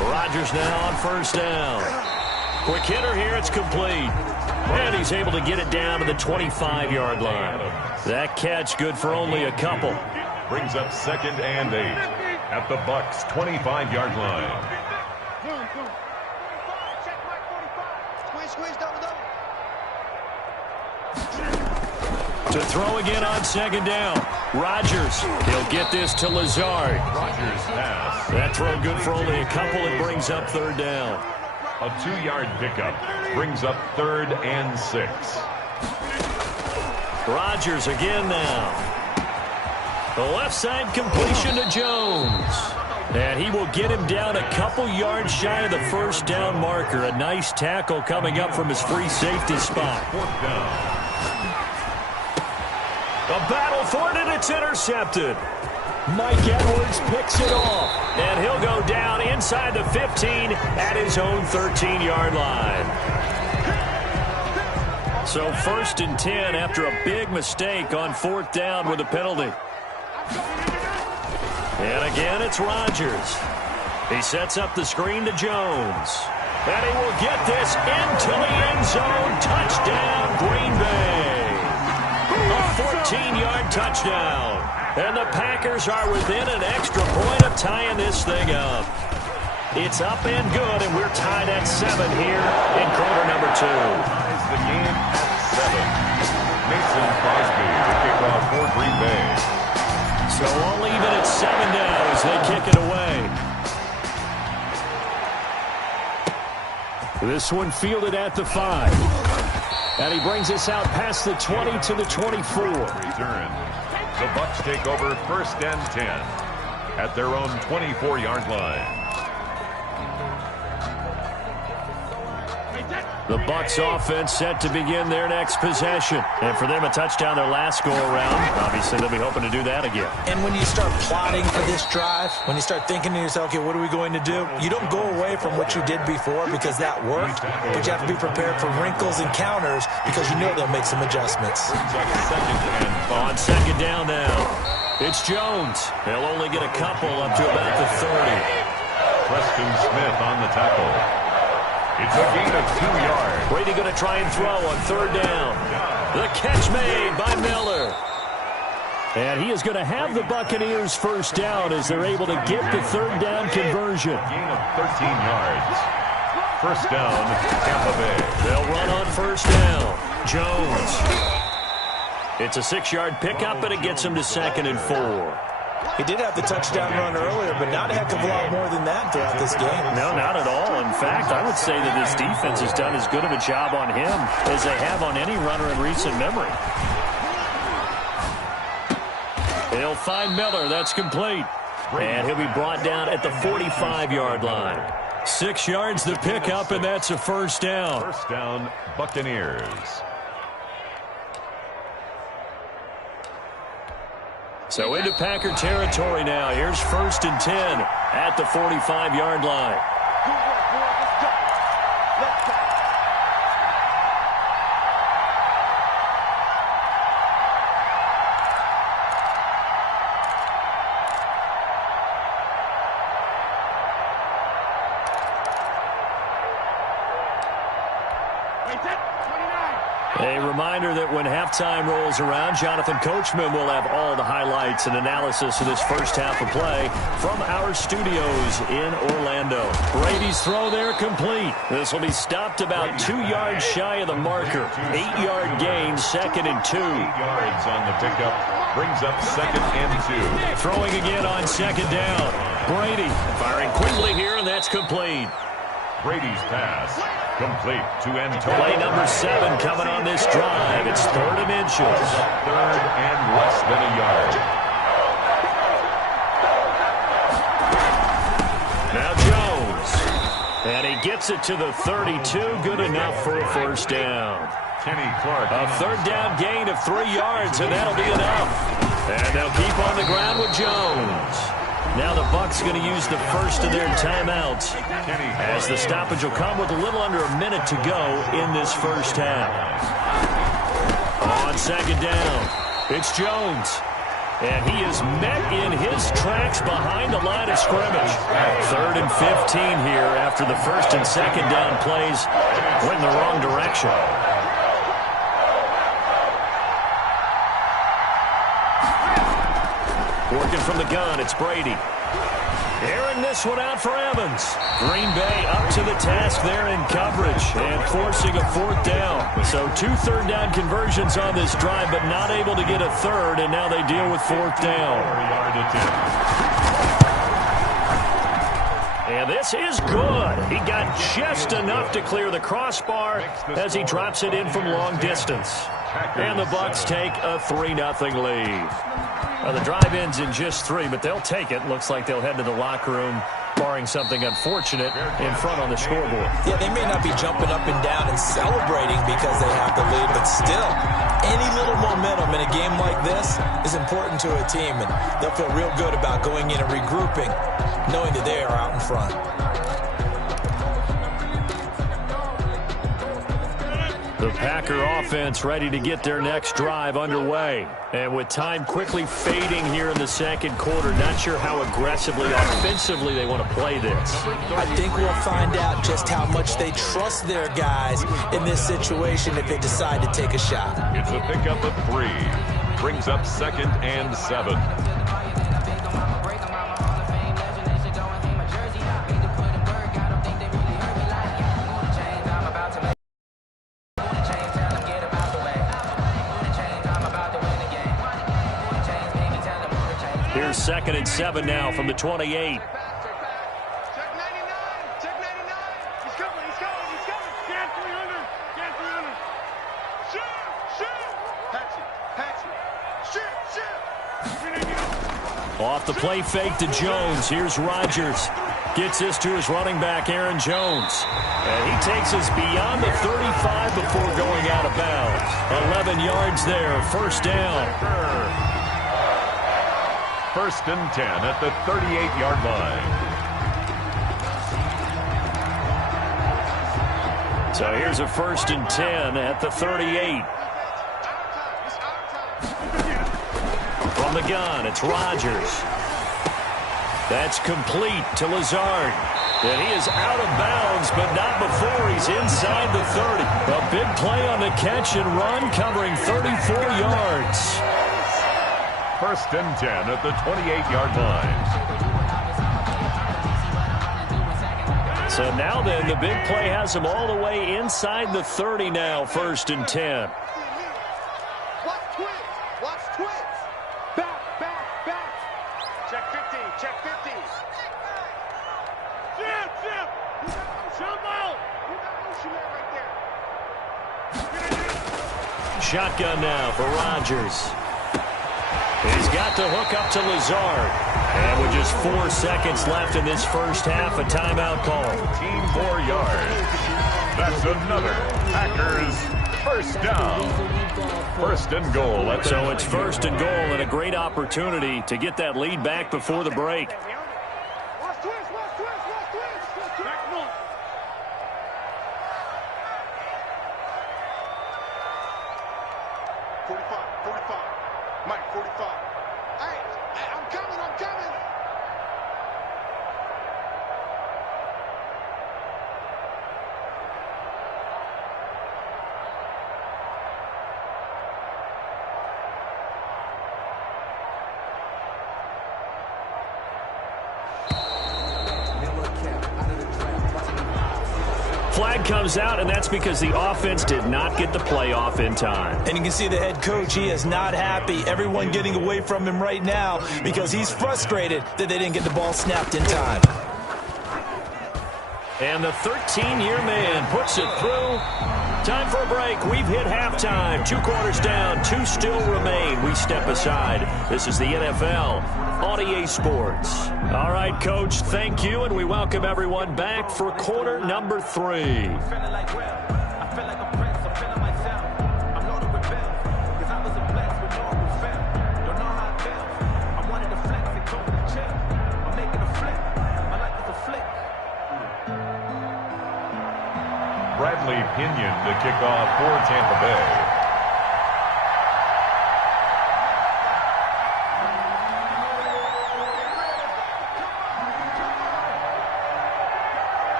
Rodgers now on 1st down. Quick hitter here, it's complete. And he's able to get it down to the 25-yard line. That catch good for only a couple. Brings up 2nd and 8 at the Bucs' 25-yard line. To throw again on 2nd down. Rodgers, he'll get this to Lazard. Rodgers pass. That throw good for only a couple. It brings up 3rd down. A 2-yard pickup brings up 3rd and 6. Rodgers again now. The left side completion to Jones. And he will get him down a couple yards shy of the 1st down marker. A nice tackle coming up from his free safety spot. 4th down. A battle for it, and it's intercepted. Mike Edwards picks it off, and he'll go down inside the 15 at his own 13-yard line. So 1st and 10 after a big mistake on 4th down with a penalty. And again, it's Rodgers. He sets up the screen to Jones. And he will get this into the end zone. Touchdown, Green Bay. A 14-yard touchdown. And the Packers are within an extra point of tying this thing up. It's up and good, and we're tied at 7 here in quarter number 2. Ties the game at 7. Mason Crosby to kick off for Green Bay. So all even at 7 now as they kick it away. This one fielded at the 5. And he brings us out past the 20 to the 24. Return. The Bucs take over 1st and 10 at their own 24-yard line. The Bucs offense set to begin their next possession. And for them, a touchdown their last go-around. Obviously, they'll be hoping to do that again. And when you start plotting for this drive, when you start thinking to yourself, okay, what are we going to do? You don't go away from what you did before because that worked, but you have to be prepared for wrinkles and counters because you know they'll make some adjustments. On 2nd down now, it's Jones. They'll only get a couple up to about the 30. Preston Smith on the tackle. It's a gain of 2 yards. Brady going to try and throw on 3rd down. The catch made by Miller. And he is going to have the Buccaneers 1st down as they're able to get the 3rd down conversion. Gain of 13 yards. 1st down, Tampa Bay. They'll run on 1st down. Jones. It's a 6-yard pickup, and it gets him to 2nd and 4. He did have the touchdown run earlier, but not a heck of a lot more than that throughout this game. No, not at all. In fact, I would say that this defense has done as good of a job on him as they have on any runner in recent memory. They'll find Miller. That's complete. And he'll be brought down at the 45-yard line. 6 yards the pickup, and that's a 1st down. 1st down, Buccaneers. So into Packer territory now. Here's 1st and 10 at the 45-yard line. Good work, boy. Let's go. Let's go. A reminder that when halftime rolls around, Jonathan Coachman will have all the highlights and analysis of this first half of play from our studios in Orlando. Brady's throw there complete. This will be stopped about 2 yards shy of the marker. 8-yard gain, 2nd and 2. 8 yards on the pickup. Brings up 2nd and 2. Throwing again on 2nd down. Brady firing quickly here, and that's complete. Brady's pass complete to Antonio. Play number 7 coming on this drive. It's 3rd and inches. 3rd and less than a yard. Now Jones. And he gets it to the 32. Good enough for a first down. Kenny Clark. A 3rd down gain of 3 yards, and that'll be enough. And they'll keep on the ground with Jones. Now the Bucs going to use the first of their timeouts as the stoppage will come with a little under a minute to go in this first half. On 2nd down, it's Jones. And he is met in his tracks behind the line of scrimmage. 3rd and 15 here after the 1st and 2nd down plays went in the wrong direction. Working from the gun, it's Brady. Airing this one out for Evans. Green Bay up to the task there in coverage and forcing a 4th down. So 2 3rd down conversions on this drive, but not able to get a 3rd, and now they deal with 4th down. And this is good. He got just enough to clear the crossbar as he drops it in from long distance. And the Bucs take a 3-0 lead. The drive ends in just 3, but they'll take it. Looks like they'll head to the locker room, barring something unfortunate, in front on the scoreboard. Yeah, they may not be jumping up and down and celebrating because they have the lead, but still, any little momentum in a game like this is important to a team, and they'll feel real good about going in and regrouping, knowing that they are out in front. The Packer offense ready to get their next drive underway. And with time quickly fading here in the 2nd quarter, not sure how aggressively, offensively they want to play this. I think we'll find out just how much they trust their guys in this situation if they decide to take a shot. It's a pickup of 3. Brings up 2nd and 7. Here's 2nd and 7 now from the 28. Check 99. Check 99. He's coming. He's coming. He's coming. Scan 300. Scan 300. Shoot. Shoot. Patch it. Patch it. Shoot. Shoot. Off the play fake to Jones. Here's Rodgers. Gets this to his running back, Aaron Jones. And he takes us beyond the 35 before going out of bounds. 11 yards there. First down. 1st and 10 at the 38-yard line. So here's a 1st and 10 at the 38. From the gun, it's Rodgers. That's complete to Lazard. And he is out of bounds, but not before he's inside the 30. A big play on the catch and run, covering 34 yards. 1st and 10 at the 28-yard line. So now then, the big play has him all the way inside the 30 now, 1st and 10. Watch twins. Watch twins. Back, back, back. Check 50. Check 50. Jim, Jim. You got Ocean Mile. You got Ocean Man right there. Shotgun now for Rodgers. He's got the hook up to Lazard. And with just 4 seconds left in this first half, a timeout call. 4 yards. That's another Packers first down. 1st and goal. So it's 1st and goal and a great opportunity to get that lead back before the break. Watch twins. Watch twins. Watch twins. Back north. Mike, 45. Hey, I'm coming. I'm coming. flag comes out, and that's because the offense did not get the play off in time. And you can see the head coach, he is not happy. Everyone getting away from him right now because he's frustrated that they didn't get the ball snapped in time. And the 13-year man puts it through. Time for a break. We've hit halftime. 2 quarters down. 2 still remain. We step aside. This is the NFL on EA Sports. All right, Coach, thank you, and we welcome everyone back for quarter number 3. Bradley Pinion to kick off for Tampa Bay.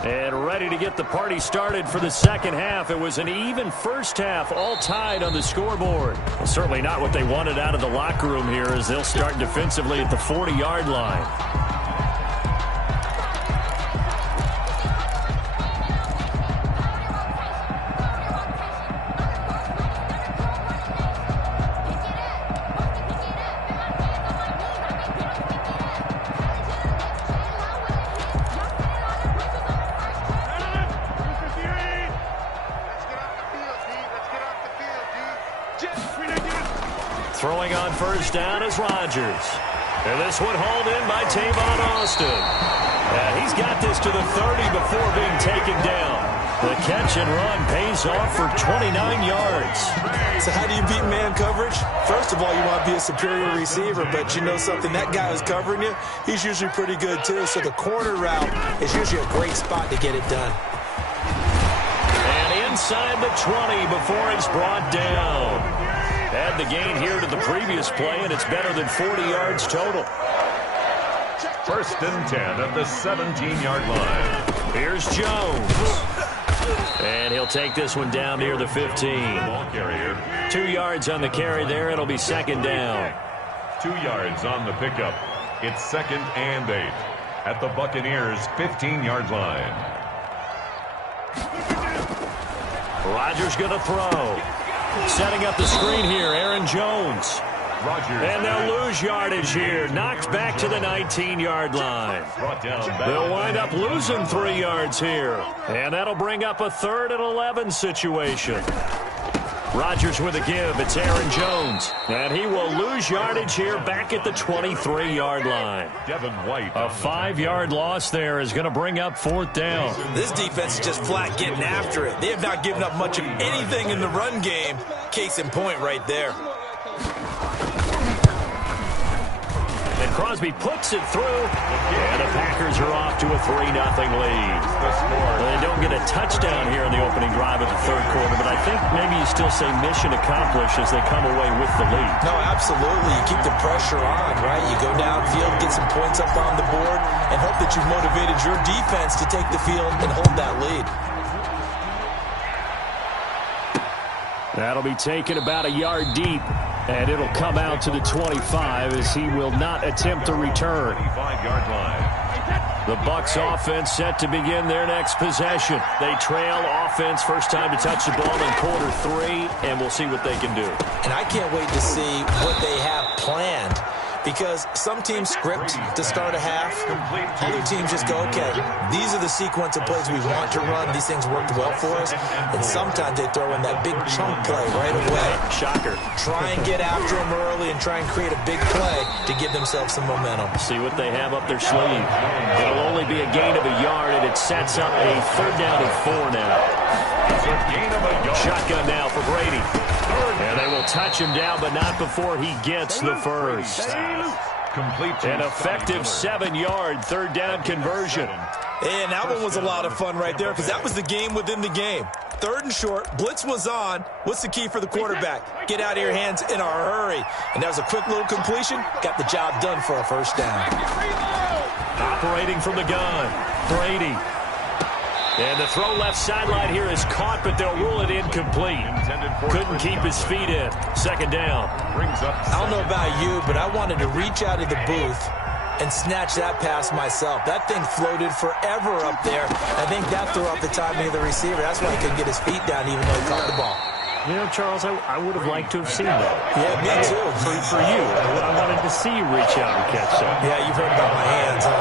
And ready to get the party started for the second half. It was an even first half, all tied on the scoreboard. Well, certainly not what they wanted out of the locker room here as they'll start defensively at the 40-yard line. Throwing on first down is Rodgers. And this one hauled in by Tavon Austin. And he's got this to the 30 before being taken down. The catch and run pays off for 29 yards. So how do you beat man coverage? First of all, you want to be a superior receiver, but you know something, that guy who's covering you, he's usually pretty good too. So the corner route is usually a great spot to get it done. And inside the 20 before it's brought down. Add the gain here to the previous play, and it's better than 40 yards total. First and 10 at the 17-yard line. Here's Jones. And he'll take this one down near the 15. Ball carrier. 2 yards on the carry there. It'll be second down. 2 yards on the pickup. It's second and 8 at the Buccaneers' 15-yard line. Rodgers going to throw. Setting up the screen here, Aaron Jones. Rodgers. And they'll lose yardage here. Knocked back to the 19-yard line. Brought down back. They'll wind up losing 3 yards here. And that'll bring up a 3rd and 11 situation. Rodgers with a give. It's Aaron Jones. And he will lose yardage here back at the 23-yard line. Devin White. A 5-yard loss there is going to bring up 4th down. This defense is just flat getting after it. They have not given up much of anything in the run game. Case in point right there. And Crosby puts it through. And the Packers are off to a 3-0 lead. Well, they don't get a touchdown here in the opening drive of the 3rd quarter, but I think maybe you still say mission accomplished as they come away with the lead. No, absolutely. You keep the pressure on, right? You go downfield, get some points up on the board, and hope that you've motivated your defense to take the field and hold that lead. That'll be taken about a yard deep, and it'll come out to the 25 as he will not attempt to return. 25-yard line. The Bucs offense set to begin their next possession. They trail offense, first time to touch the ball in quarter 3, and we'll see what they can do. And I can't wait to see what they have planned, because some teams script to start a half. Other teams just go, okay, these are the sequence of plays we want to run. These things worked well for us. And sometimes they throw in that big chunk play right away. Shocker. Try and get after them early and try and create a big play to give themselves some momentum. See what they have up their sleeve. It'll only be a gain of a yard, and it sets up a 3rd down and 4 now. It's a gain of a yard. Shotgun now for Brady. And they will touch him down, but not before he gets the first. Complete. An effective 7-yard 3rd down conversion. And that one was a lot of fun right there, because that was the game within the game. 3rd and short, blitz was on. What's the key for the quarterback? Get out of your hands in a hurry. And that was a quick little completion. Got the job done for a first down. Operating from the gun, Brady. And the throw left sideline here is caught, but they'll rule it incomplete. Couldn't keep his feet in. Second down. I don't know about you, but I wanted to reach out of the booth and snatch that pass myself. That thing floated forever up there. I think that threw off the timing of the receiver. That's why he couldn't get his feet down even though he caught the ball. You know, Charles, I would have liked to have seen that. Yeah, me too. For you, I wanted to see you reach out and catch that. Yeah, you've heard about my hands, huh?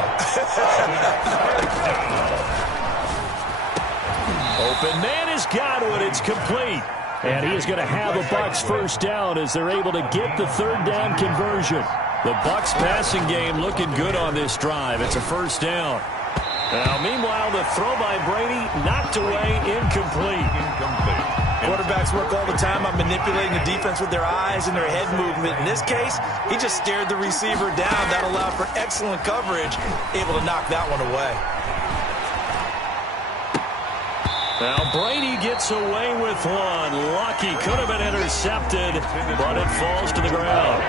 Open man has got it. It's complete. And he is going to have a Bucs first down as they're able to get the third down conversion. The Bucs passing game looking good on this drive. It's a first down. Now, meanwhile, the throw by Brady knocked away, incomplete. Quarterbacks work all the time on manipulating the defense with their eyes and their head movement. In this case, he just stared the receiver down. That allowed for excellent coverage, able to knock that one away. Now Brady gets away with one. Lucky, could have been intercepted, but it falls to the ground.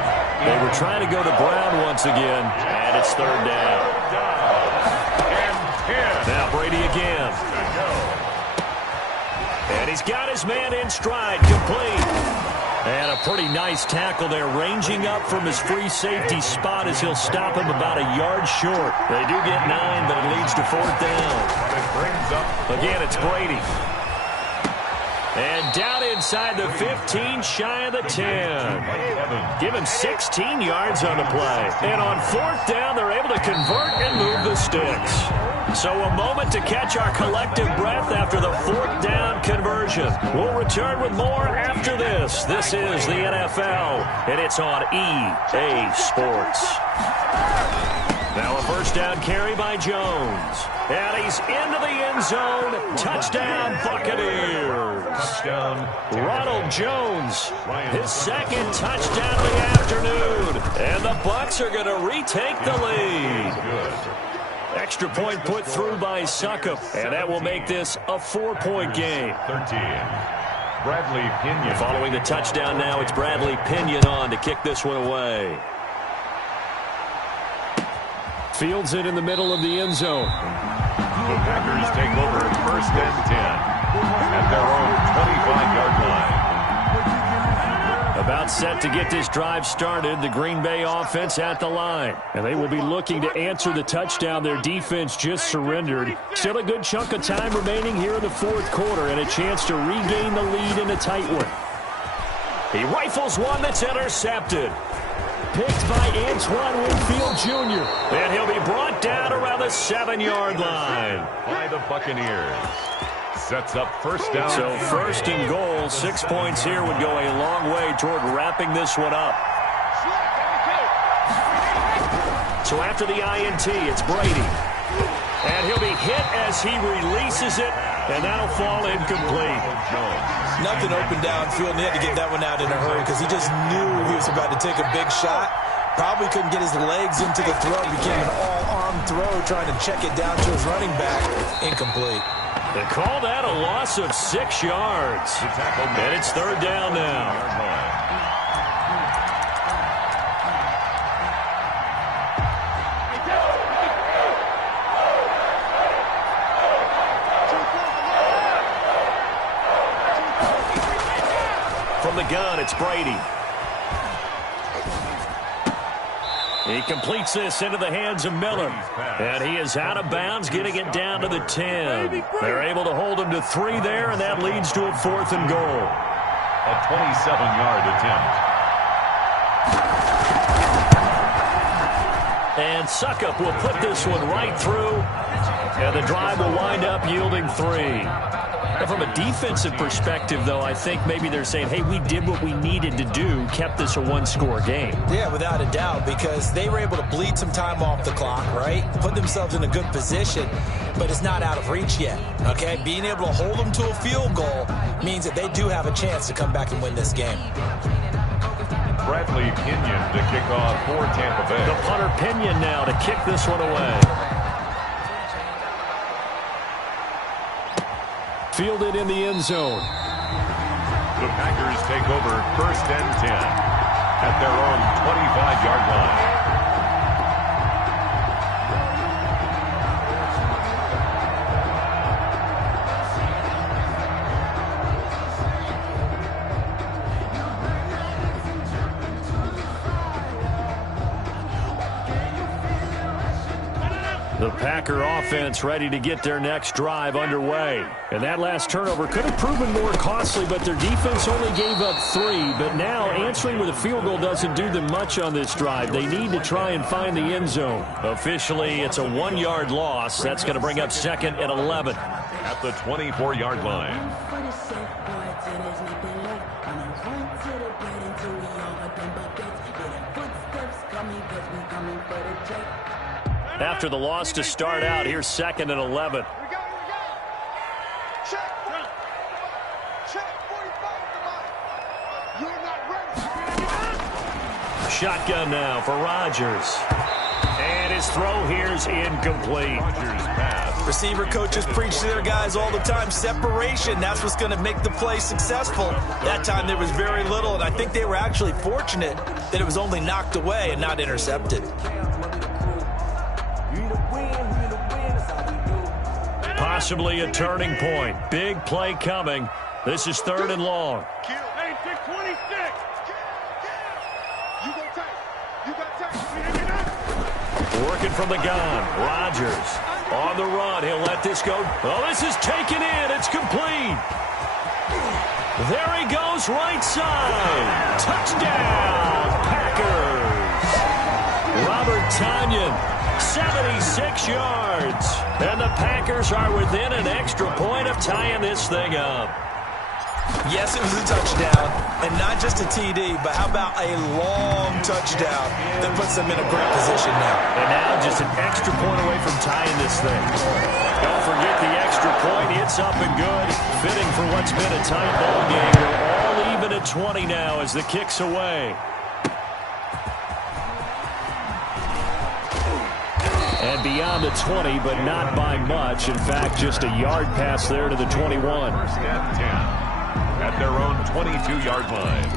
They were trying to go to Brown once again, and it's third down. Now Brady again. And he's got his man in stride, complete. And a pretty nice tackle there, ranging up from his free safety spot as he'll stop him about a yard short. They do get 9, but it leads to fourth down. Again, it's Brady. And down inside the 15, shy of the 10. Give him 16 yards on the play. And on fourth down, they're able to convert and move the sticks. So a moment to catch our collective breath after the fourth down conversion. We'll return with more after this. This is the NFL, and it's on EA Sports. Now a first down carry by Jones. And he's into the end zone. Touchdown, Buccaneers. Touchdown, Ronald Jones. His second touchdown of the afternoon. And the Bucs are going to retake the lead. Extra point put through by Suckup. And that will make this a 4-point game. 13. Bradley Pinion. Following the touchdown now, it's Bradley Pinion on to kick this one away. Fields it in the middle of the end zone. The Packers take over first and 10 at their own 25-yard line. About set to get this drive started, the Green Bay offense at the line. And they will be looking to answer the touchdown their defense just surrendered. Still a good chunk of time remaining here in the fourth quarter and a chance to regain the lead in a tight one. He rifles one that's intercepted. Picked by Antoine Winfield Jr. And he'll be brought down around the 7-yard line. By the Buccaneers. Sets up first down. So first and goal, 6 points here would go a long way toward wrapping this one up. So after the INT, it's Brady. And he'll be hit as he releases it, and that'll fall incomplete. Nothing open downfield, and he had to get that one out in a hurry because he just knew he was about to take a big shot. Probably couldn't get his legs into the throw. Became an all-arm throw, trying to check it down to his running back. Incomplete. They call that a loss of 6 yards. And it's third down now. From the gun, it's Brady. He completes this into the hands of Miller. And he is out of bounds, getting it down to the 10. They're able to hold him to 3 there, and that leads to a 4th and goal. A 27-yard attempt. And Suckup will put this one right through. And the drive will wind up yielding 3. From a defensive perspective, though, I think maybe they're saying, hey, we did what we needed to do, kept this a one-score game. Yeah, without a doubt, because they were able to bleed some time off the clock, right? Put themselves in a good position, but it's not out of reach yet, okay? Being able to hold them to a field goal means that they do have a chance to come back and win this game. Bradley Pinion to kick off for Tampa Bay. The punter Pinion now to kick this one away. Fielded in the end zone. The Packers take over first and 10 at their own 25-yard line. The Packer offense ready to get their next drive underway. And that last turnover could have proven more costly, but their defense only gave up 3. But now answering with a field goal doesn't do them much on this drive. They need to try and find the end zone. Officially, it's a 1-yard loss. That's going to bring up 2nd and 11. At the 24-yard line. After the loss to start out, here's 2nd and 11. Check. Check. 45. You're not ready. Shotgun now for Rodgers. And his throw here's incomplete. Rodgers pass. Receiver coaches preach to their guys all the time. Separation, that's what's going to make the play successful. That time there was very little, and I think they were actually fortunate that it was only knocked away and not intercepted. Possibly a turning point. Big play coming. This is 3rd and long. Hey, 626. You go tight. You got tight. Working from the gun. Rodgers on the run. He'll let this go. Oh, this is taken in. It's complete. There he goes, right side. Touchdown, Packers. Robert Tonyan. 76 yards. And the Packers are within an extra point of tying this thing up. Yes, it was a touchdown, and not just a TD, but how about a long touchdown that puts them in a great position now. And now just an extra point away from tying this thing. Don't forget the extra point. It's up and good. Fitting for what's been a tight ball game. We're all even at 20 now as the kick's away. And beyond the 20, but not by much. In fact, just a yard pass there to the 21. 1st and 10 at their own 22-yard line.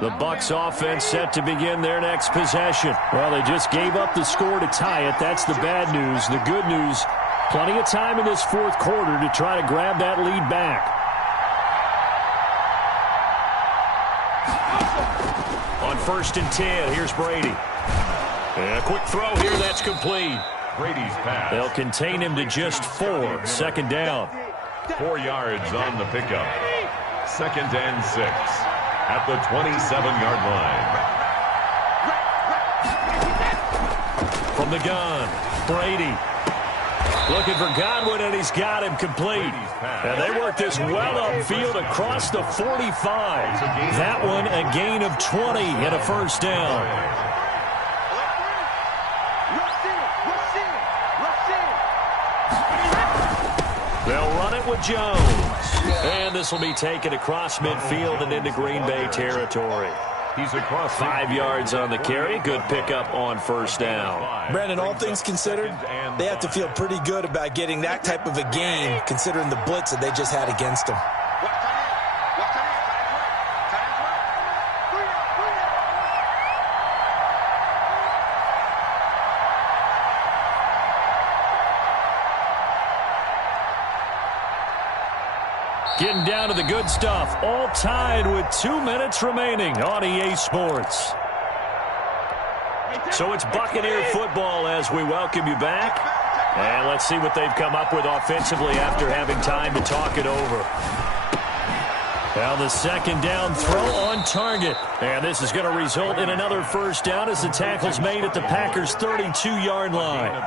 The Bucs offense set to begin their next possession. Well, they just gave up the score to tie it. That's the bad news. The good news, plenty of time in this 4th quarter to try to grab that lead back. On 1st and 10, here's Brady. And a quick throw here, that's complete. Brady's pass. They'll contain him to just 4. 2nd down. 4 yards on the pickup. 2nd and 6. At the 27-yard line. From the gun, Brady. Looking for Godwin, and he's got him complete. And they work this well upfield across the 45. That one a gain of 20 and a 1st down. They'll run it with Jones. And this will be taken across midfield and into Green Bay territory. He's across 5 yards on the carry. Good pickup on 1st down. Brandon, all things considered, they have to feel pretty good about getting that type of a gain, considering the blitz that they just had against them. Getting down to the good stuff. All tied with 2 minutes remaining on EA Sports. So it's Buccaneer football as we welcome you back. And let's see what they've come up with offensively after having time to talk it over. Well, the 2nd down throw on target. And this is going to result in another 1st down as the tackle's made at the Packers' 32-yard line.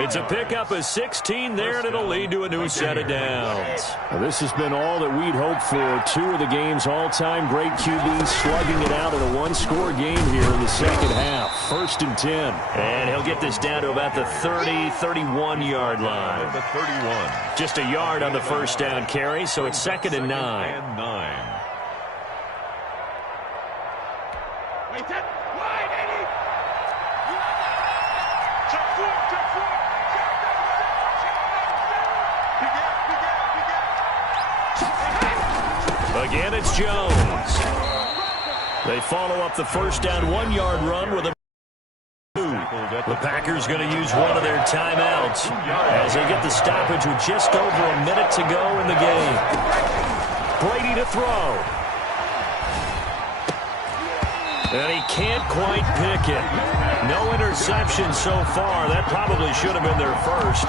It's a pickup of 16 there, and it'll lead to a new set of downs. Well, this has been all that we'd hoped for. 2 of the game's all-time great QBs slugging it out in a 1-score game here in the 2nd half. 1st and 10. And he'll get this down to about the 31-yard line. The 31. Just a yard on the 1st down carry, so it's 2nd and 9. Again, it's Jones. They follow up the first down 1-yard run with a The Packers going to use one of their timeouts as they get the stoppage with just over a minute to go in the game. Brady to throw. And he can't quite pick it. No interception so far. That probably should have been their first,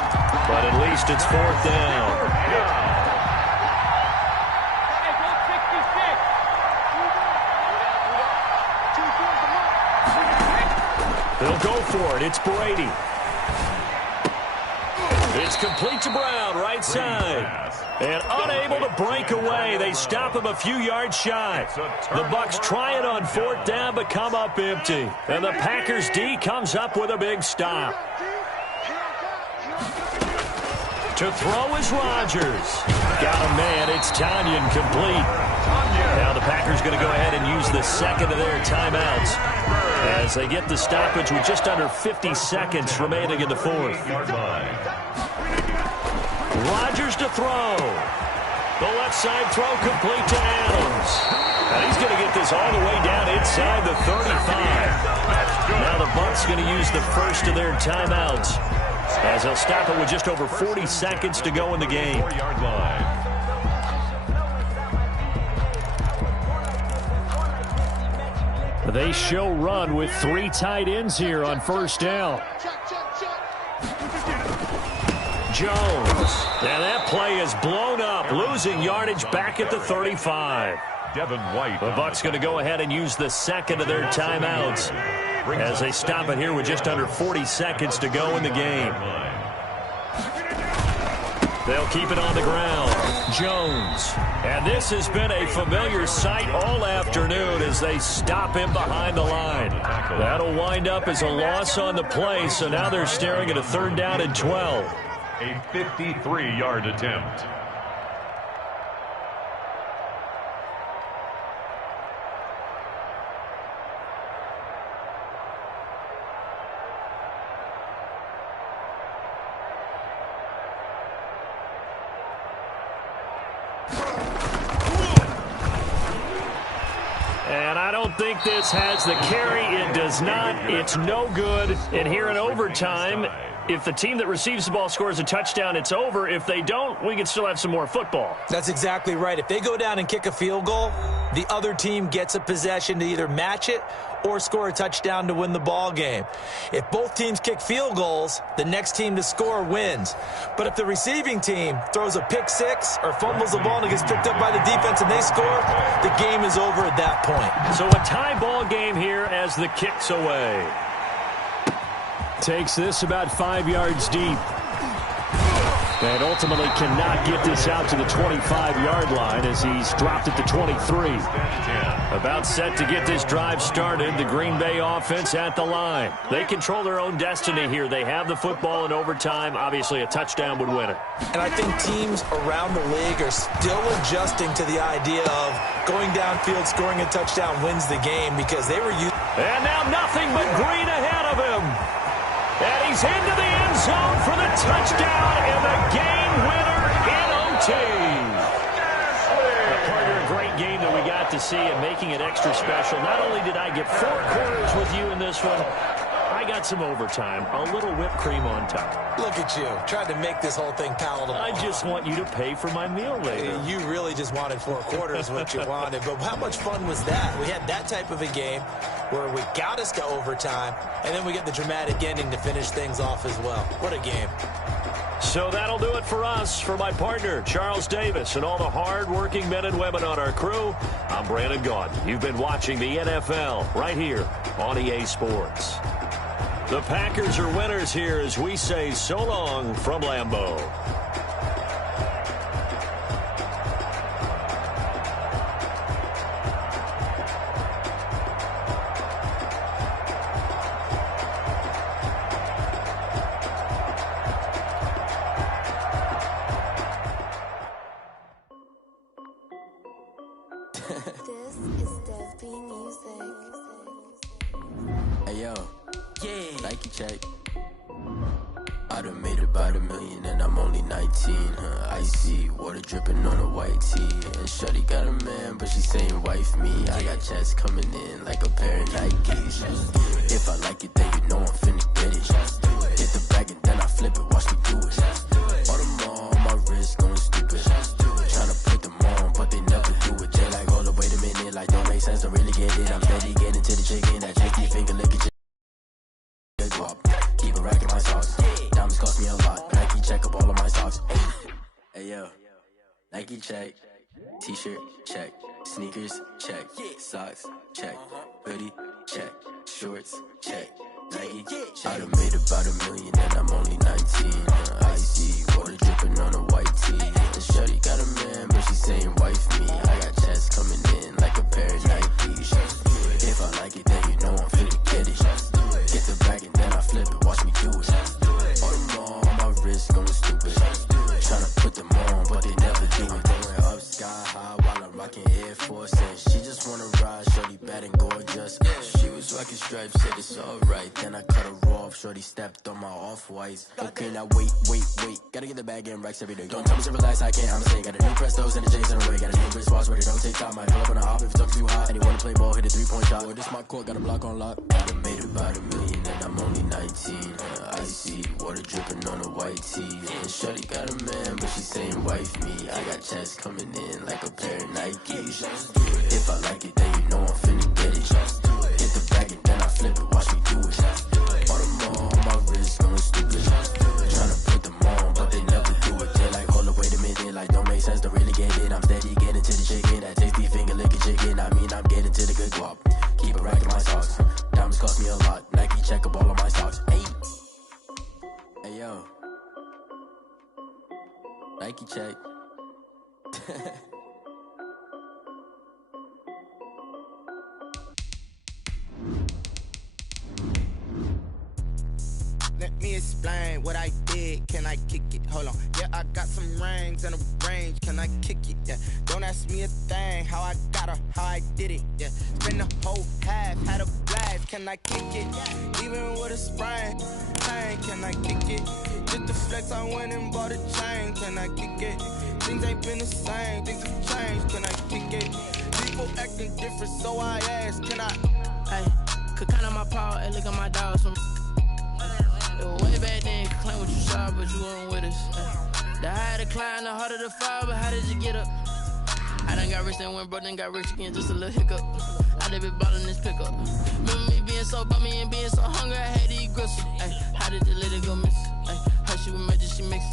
but at least it's fourth down. They'll go for it. It's Brady. It's complete to Brown, right side. And unable to break away. They stop him a few yards shy. The Bucs try it on fourth down, but come up empty. And the Packers D comes up with a big stop. To throw is Rodgers. Got a man. It's Tanyan complete. Now the Packers going to go ahead and use the second of their timeouts as they get the stoppage with just under 50 seconds remaining in the fourth. Rodgers to throw. The left side throw complete to Adams. And he's going to get this all the way down inside the 35. Now the Bucs going to use the first of their timeouts as they'll stop it with just over 40 seconds to go in the game. They show run with 3 tight ends here on first down. Jones. And that play is blown up, losing yardage back at the 35. Devin White. The Bucs going to go ahead and use the second of their timeouts as they stop it here with just under 40 seconds to go in the game. They'll keep it on the ground. Jones. And this has been a familiar sight all afternoon as they stop him behind the line. That'll wind up as a loss on the play, so now they're staring at a third down and 12. A 53-yard attempt. And I don't think this has the carry. It does not. It's no good. And here in overtime, if the team that receives the ball scores a touchdown, it's over. If they don't, we can still have some more football. That's exactly right. If they go down and kick a field goal, the other team gets a possession to either match it or score a touchdown to win the ball game. If both teams kick field goals, the next team to score wins. But if the receiving team throws a pick six or fumbles the ball and it gets picked up by the defense and they score, the game is over at that point. So a tie ball game here as the kick's away. Takes this about 5 yards deep. And ultimately cannot get this out to the 25-yard line as he's dropped it to 23. About set to get this drive started. The Green Bay offense at the line. They control their own destiny here. They have the football in overtime. Obviously, a touchdown would win it. And I think teams around the league are still adjusting to the idea of going downfield, scoring a touchdown wins the game because they were used. And now nothing but green ahead of him. And he's into the end zone for the touchdown and the game winner in OT. Partner, a great game that we got to see and making it extra special. Not only did I get 4 quarters with you in this one, I got some overtime, a little whipped cream on top. Look at you, tried to make this whole thing palatable. I just want you to pay for my meal later. You really just wanted 4 quarters what you wanted, but how much fun was that? We had that type of a game where we got us to overtime, and then we get the dramatic ending to finish things off as well. What a game. So that'll do it for us. For my partner, Charles Davis, and all the hard-working men and women on our crew, I'm Brandon Gaudin. You've been watching the NFL right here on EA Sports. The Packers are winners here as we say so long from Lambeau. This is Dev B Music. Hey yo, yeah, Nike check. I done made about $1 million and I'm only 19. Icy water dripping on a white tee. And shorty got a man, but she saying wife me. I got checks coming in like a pair of Nikes. If I like it, then you know I'm finna get it. Hit the bag and then I flip it, watch me do it. All them on my wrist going stupid. Tryna put them on, but they never do it. They like, hold up, wait a minute, like don't make sense, don't really get it. I'm steady getting to the chicken, that tasty finger licking chicken. Keep a rack in my socks. Diamonds cost me a lot. Nike check up all of my socks. Hey yo, Nike check. T-shirt check. Sneakers check. Socks check. Hoodie check. Shorts check. Nike. I done made about $1 million and I'm only 19. Icy water dripping on a white tee. And shorty got a man, but she saying wife me. I got checks coming in like a pair of Nikes. If I like it, then you know I'm finna get it. Get the bag and then I flip it, watch me do it. All them on my wrist going stupid. Tryna put them on, but they never do it. Going up sky high while I'm rocking Air Force. And she just wanna ride, shorty bad and gorgeous. She was rocking stripes, said it's alright. Then I cut her off, shorty stepped on my off-whites. Okay, now wait. Gotta get the bag and racks every day. Don't tell me to relax, I can't, I'm saying. Got a new Prestos and a J's in the way. Got a new wristwatch where they don't take time. Might pull up on a hop if it talks too hot. And he wanna play ball, hit a 3-point shot. Or this my court, got a block on lock. I done made about $1 million and I'm only 19. Icy water dripping on a white tee. And shorty got a man, but she saying wife me. I got checks coming in like a pair of Nikes. If I like it, then you know I'm finna get it. Hit the bag and then I flip it, watch me do it. All them on my wrist going stupid. Tryna put them on, but they never do it. They like, hold up, wait a minute, like don't make sense, don't really get it. I'm steady getting to the chicken, that tasty finger licking chicken. I mean, I'm getting to the good guap. Keep a rack in my socks. Diamonds cost me a lot. Nike check up all of my socks. Hey yo, Nike check. Let me explain what I did. Can I kick it? Hold on. Yeah, I got some rings and a range. Can I kick it? Yeah. Don't ask me a thing. How I got her, how I did it. Yeah. Spend the whole half, had a blast. Can I kick it? Even with a sprain. Hey, can I kick it? Just the flex, I went and bought a chain. Can I kick it? Things ain't been the same. Things have changed. Can I kick it? People acting different, so I asked. Can I? Hey, could count on my power and look at my dogs from. It was way back then, you could claim what you saw, but you weren't with us. The higher the climb, the harder the fall, but how did you get up? I done got rich, then went broke, then got rich again, just a little hiccup. I done been ballin' this pickup. Remember me being so bummy and being so hungry, I had to eat gristle. How did the lady go miss? Her she was major, she mixed.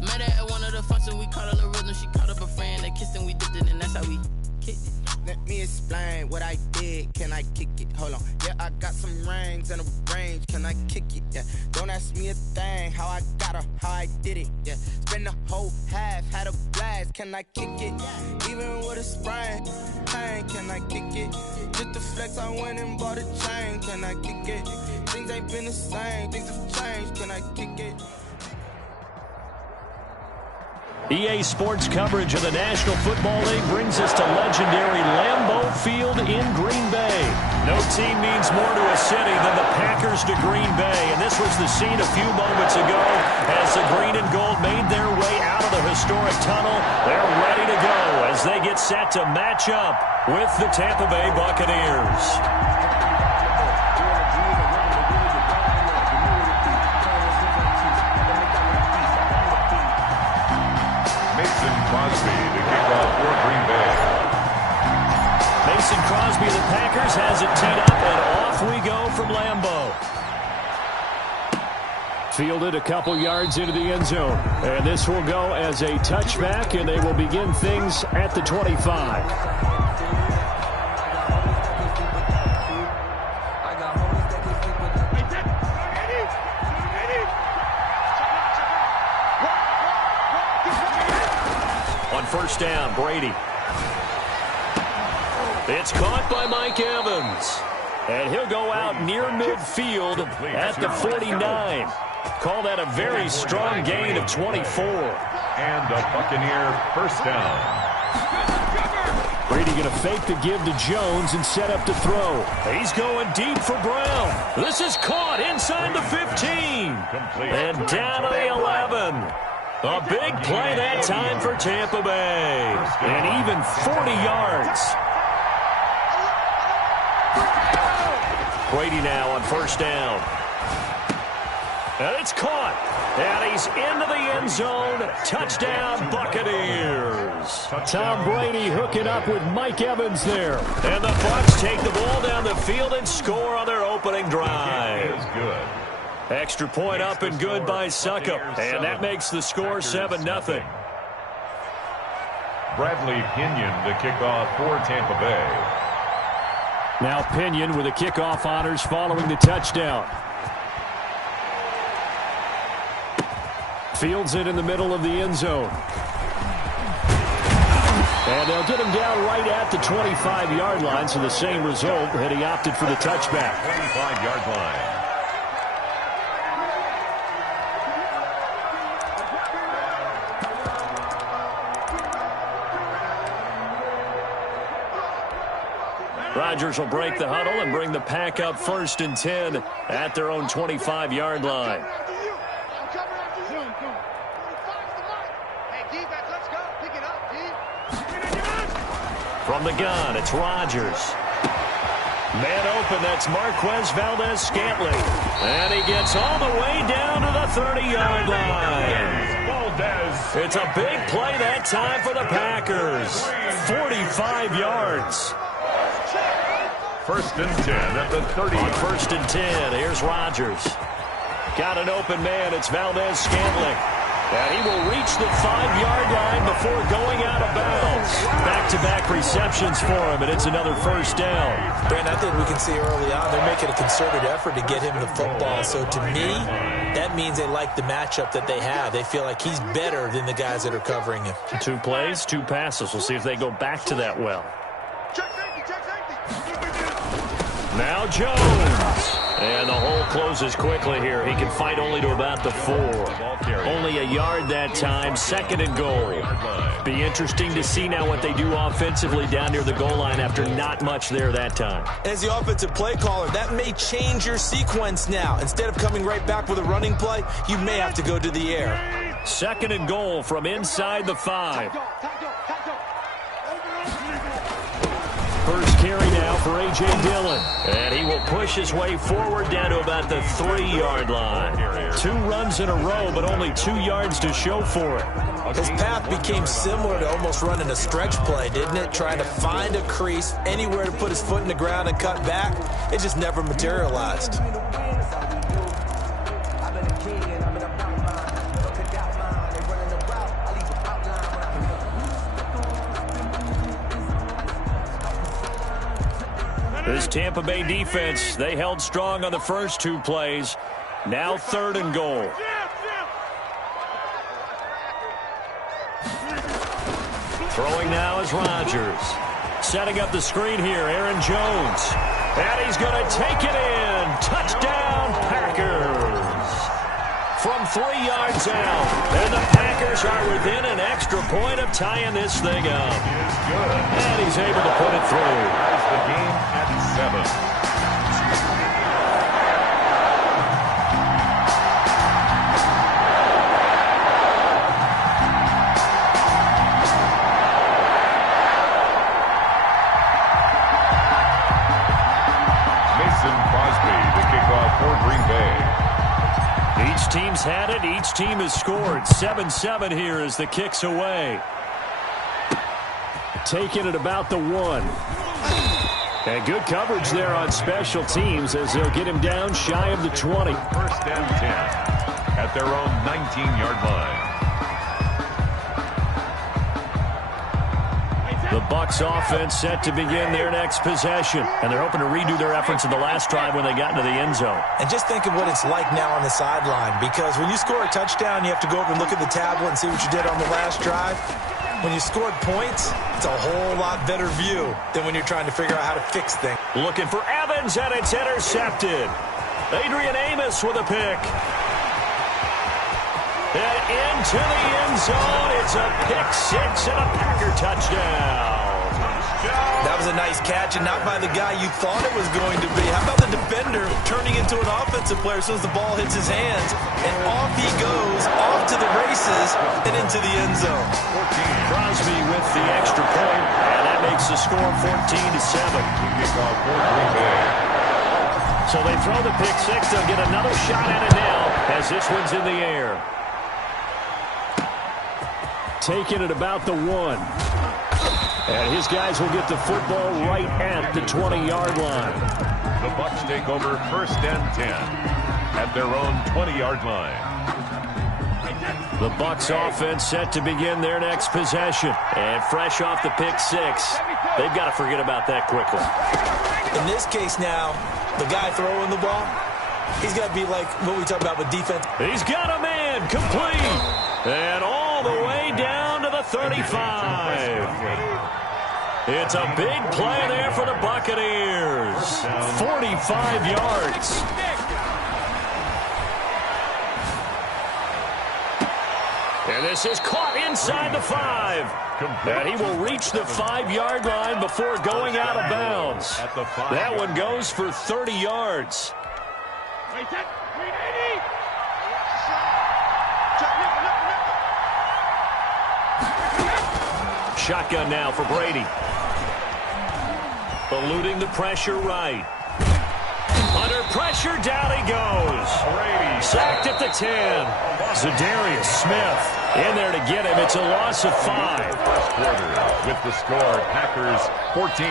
Met her at one of the functions, we caught a little rhythm, she caught up a friend, they kissed and we dipped it, and that's how we kicked it. Let me explain what I did. Can I kick it? Hold on. Yeah, I got some rings and a range. Can I kick it? Yeah. Don't ask me a thing. How I got her, how I did it. Yeah. Spend the whole half, had a blast. Can I kick it? Even with a sprain. Hey, can I kick it? Just the flex, I went and bought a chain. Can I kick it? Things ain't been the same. Things have changed. Can I kick it? EA Sports coverage of the National Football League brings us to legendary Lambeau Field in Green Bay. No team means more to a city than the Packers to Green Bay, and this was the scene a few moments ago as the green and gold made their way out of the historic tunnel. They're ready to go as they get set to match up with the Tampa Bay Buccaneers. Crosby to kick off for Green Bay. Mason Crosby of the Packers has it teed up, and off we go from Lambeau. Fielded a couple yards into the end zone. And this will go as a touchback, and they will begin things at the 25. First down, Brady. It's caught by Mike Evans. And he'll go out near midfield at the 49. Call that a very strong gain of 24. And a Buccaneer first down. Brady going to fake the give to Jones and set up to throw. He's going deep for Brown. This is caught inside the 15. And down to the 11. A big play that time for Tampa Bay. And even 40 yards. Brady now on first down. And it's caught. And he's into the end zone. Touchdown, Buccaneers. Tom Brady hooking up with Mike Evans there. And the Bucs take the ball down the field and score on their opening drive. Good. Extra point up and good by Succop. And that makes the score 7-0. Bradley Pinion to kick off for Tampa Bay. Now Pinion with the kickoff honors following the touchdown. Fields it in the middle of the end zone. And they'll get him down right at the 25-yard line, so the same result, and he opted for the touchback. 25-yard line. Rodgers will break the huddle and bring the pack up 1st and 10 at their own 25-yard line. From the gun, it's Rodgers. Man open, that's Marquez Valdez-Scantling. And he gets all the way down to the 30-yard line. It's a big play that time for the Packers. 45 yards. 1st and 10 at the 30. On 1st and 10, here's Rodgers. Got an open man, it's Valdez-Scantling. And he will reach the 5-yard line before going out of bounds. Back-to-back receptions for him, and it's another first down. Brandon, I think we can see early on they're making a concerted effort to get him the football. So to me, that means they like the matchup that they have. They feel like he's better than the guys that are covering him. 2 plays, 2 passes. We'll see if they go back to that well. Now Jones. And the hole closes quickly here. He can fight only to about the 4. Only a yard that time. 2nd and goal. Be interesting to see now what they do offensively down near the goal line after not much there that time. As the offensive play caller, that may change your sequence now. Instead of coming right back with a running play, you may have to go to the air. 2nd and goal from inside the 5. First carry now for A.J. Dillon. And he will push his way forward down to about the 3-yard line. 2 runs in a row, but only 2 yards to show for it. His path became similar to almost running a stretch play, didn't it? Trying to find a crease, anywhere to put his foot in the ground and cut back. It just never materialized. This Tampa Bay defense, they held strong on the first 2 plays. Now 3rd and goal. Throwing now is Rodgers. Setting up the screen here, Aaron Jones. And he's going to take it in. Touchdown, Packers. From 3 yards out. And the Packers are within an extra point of tying this thing up. And he's able to put it through. The game at 7. Mason Crosby to kick off for Green Bay. Each team's had it. Each team has scored. 7-7 here as the kick's away. Taking it about the 1. And good coverage there on special teams as they'll get him down shy of the 20. 1st and 10 at their own 19-yard line. The Bucs offense set to begin their next possession. And they're hoping to redo their efforts in the last drive when they got into the end zone. And just think of what it's like now on the sideline. Because when you score a touchdown, you have to go over and look at the tablet and see what you did on the last drive. When you scored points, it's a whole lot better view than when you're trying to figure out how to fix things. Looking for Evans, and it's intercepted. Adrian Amos with a pick. And into the end zone. It's a pick 6 and a Packer touchdown. That was a nice catch, and not by the guy you thought it was going to be. How about the defender turning into an offensive player as soon as the ball hits his hands? And off he goes, off to the races, and into the end zone. Crosby with the extra point, and that makes the score 14-7. So they throw the pick six. They'll get another shot at it now as this one's in the air. Taking it about the 1. And his guys will get the football right at the 20-yard line. The Bucs take over 1st and 10 at their own 20-yard line. The Bucs offense set to begin their next possession. And fresh off the pick six, they've got to forget about that quickly. In this case now, the guy throwing the ball, he's got to be like what we talk about with defense. He's got a man complete. And all the way down to the 35. It's a big play there for the Buccaneers. 45 yards. And this is caught inside the 5. And he will reach the 5-yard line before going out of bounds. That one goes for 30 yards. Shotgun now for Brady. Eluding the pressure right. Under pressure, down he goes. Brady sacked at the 10. Zadarius Smith in there to get him. It's a loss of 5. First quarter with the score, Packers 14,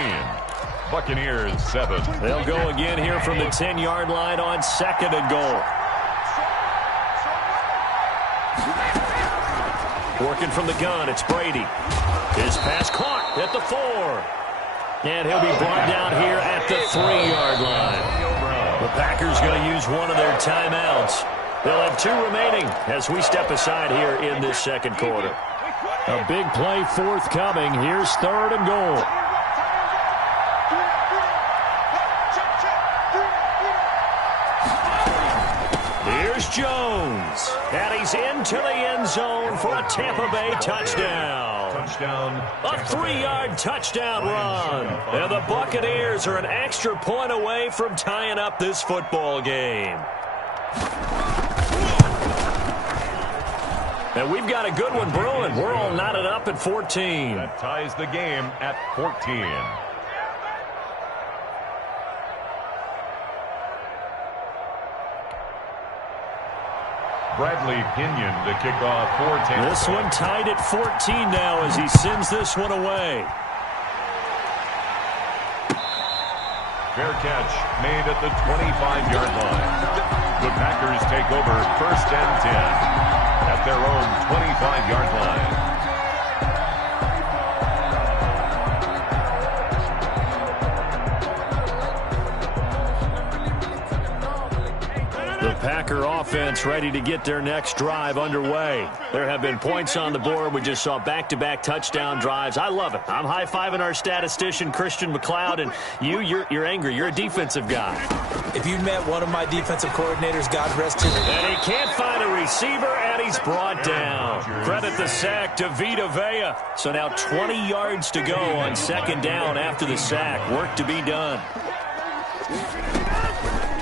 Buccaneers 7. They'll go again here from the 10-yard line on 2nd and goal. Working from the gun, it's Brady. His pass caught at the 4. And he'll be brought down here at the 3-yard line. The Packers going to use one of their timeouts. They'll have 2 remaining as we step aside here in this second quarter. A big play forthcoming. Here's 3rd and goal. Here's Jones. And he's into the end zone for a Tampa Bay touchdown. A 3-yard touchdown run. And the Buccaneers are an extra point away from tying up this football game. And we've got a good one brewing. We're all knotted up at 14. That ties the game at 14. Bradley Pinion to kick off for Tampa. This one tied at 14 now as he sends this one away. Fair catch made at the 25-yard line. The Packers take over 1st and 10 at their own 25-yard line. The Packer offense ready to get their next drive underway. There have been points on the board. We just saw back-to-back touchdown drives. I love it. I'm high-fiving our statistician, Christian McLeod, and you're angry. You're a defensive guy. If you met one of my defensive coordinators, God rest his... And he can't find a receiver, and he's brought down. Credit the sack to Vita Vea. So now 20 yards to go on 2nd down after the sack. Work to be done.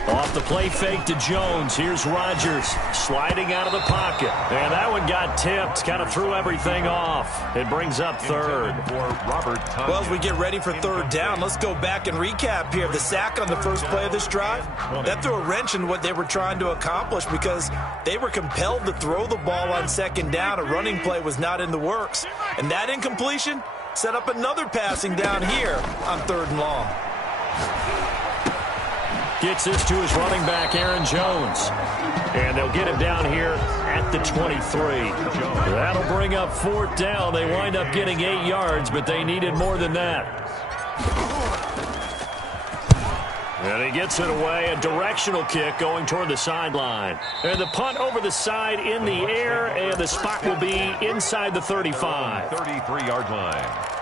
Off the play fake to Jones. Here's Rodgers sliding out of the pocket. And that one got tipped. Kind of threw everything off. It brings up 3rd. Well, as we get ready for 3rd down, let's go back and recap here. The sack on the first play of this drive, that threw a wrench in what they were trying to accomplish because they were compelled to throw the ball on 2nd down. A running play was not in the works. And that incompletion set up another passing down here on 3rd and long. Gets this to his running back, Aaron Jones. And they'll get him down here at the 23. That'll bring up 4th down. They wind up getting 8 yards, but they needed more than that. And he gets it away. A directional kick going toward the sideline. And the punt over the side in the air, and the spot will be inside the 35. 33-yard line.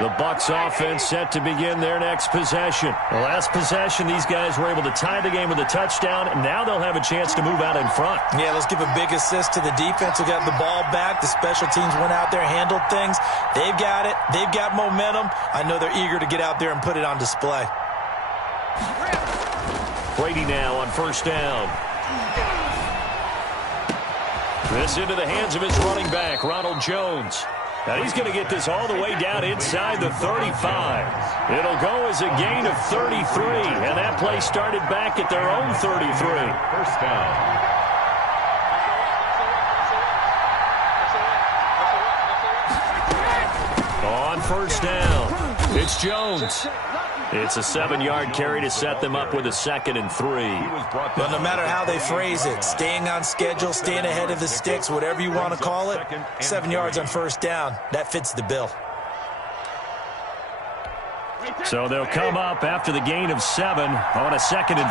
The The Bucs offense set to begin their next possession. The last possession, these guys were able to tie the game with a touchdown, and now they'll have a chance to move out in front. Yeah, let's give a big assist to the defense who got the ball back. The special teams went out there, handled things. They've got it. They've got momentum. I know they're eager to get out there and put it on display. Brady now on first down. This into the hands of his running back, Ronald Jones. Now he's going to get this all the way down inside the 35. It'll go as a gain of 33, and that play started back at their own 33. First down. On first down, it's Jones. It's a 7-yard carry to set them up with a 2nd and 3. But no matter how they phrase it, staying on schedule, staying ahead of the sticks, whatever you want to call it, 7 yards on first down, that fits the bill. So they'll come up after the gain of 7 on a 2nd and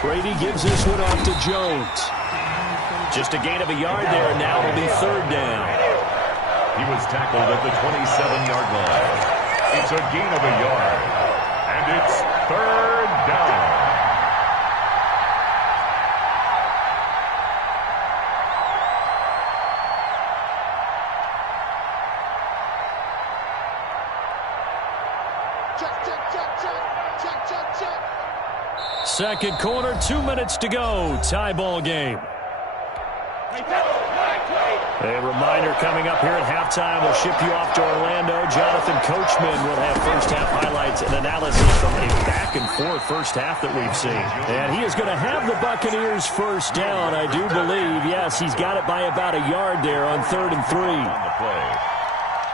3. Brady gives this one off to Jones. Just a gain of a yard there, and now it'll be 3rd down. He was tackled at the 27-yard line. It's a gain of a yard. And it's 3rd down. Second quarter, 2 minutes to go. Tie ball game. A reminder coming up here at halftime. We'll ship you off to Orlando. Jonathan Coachman will have first-half highlights and analysis from a back-and-forth first half that we've seen. And he is going to have the Buccaneers first down, I do believe. Yes, he's got it by about a yard there on 3rd and 3. On the play.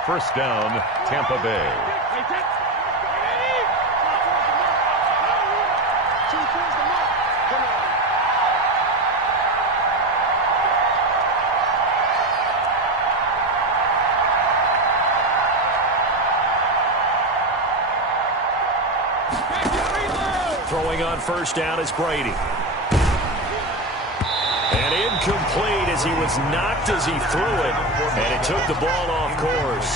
First down, Tampa Bay. Throwing on first down is Brady. And incomplete as he was knocked as he threw it. And it took the ball off course.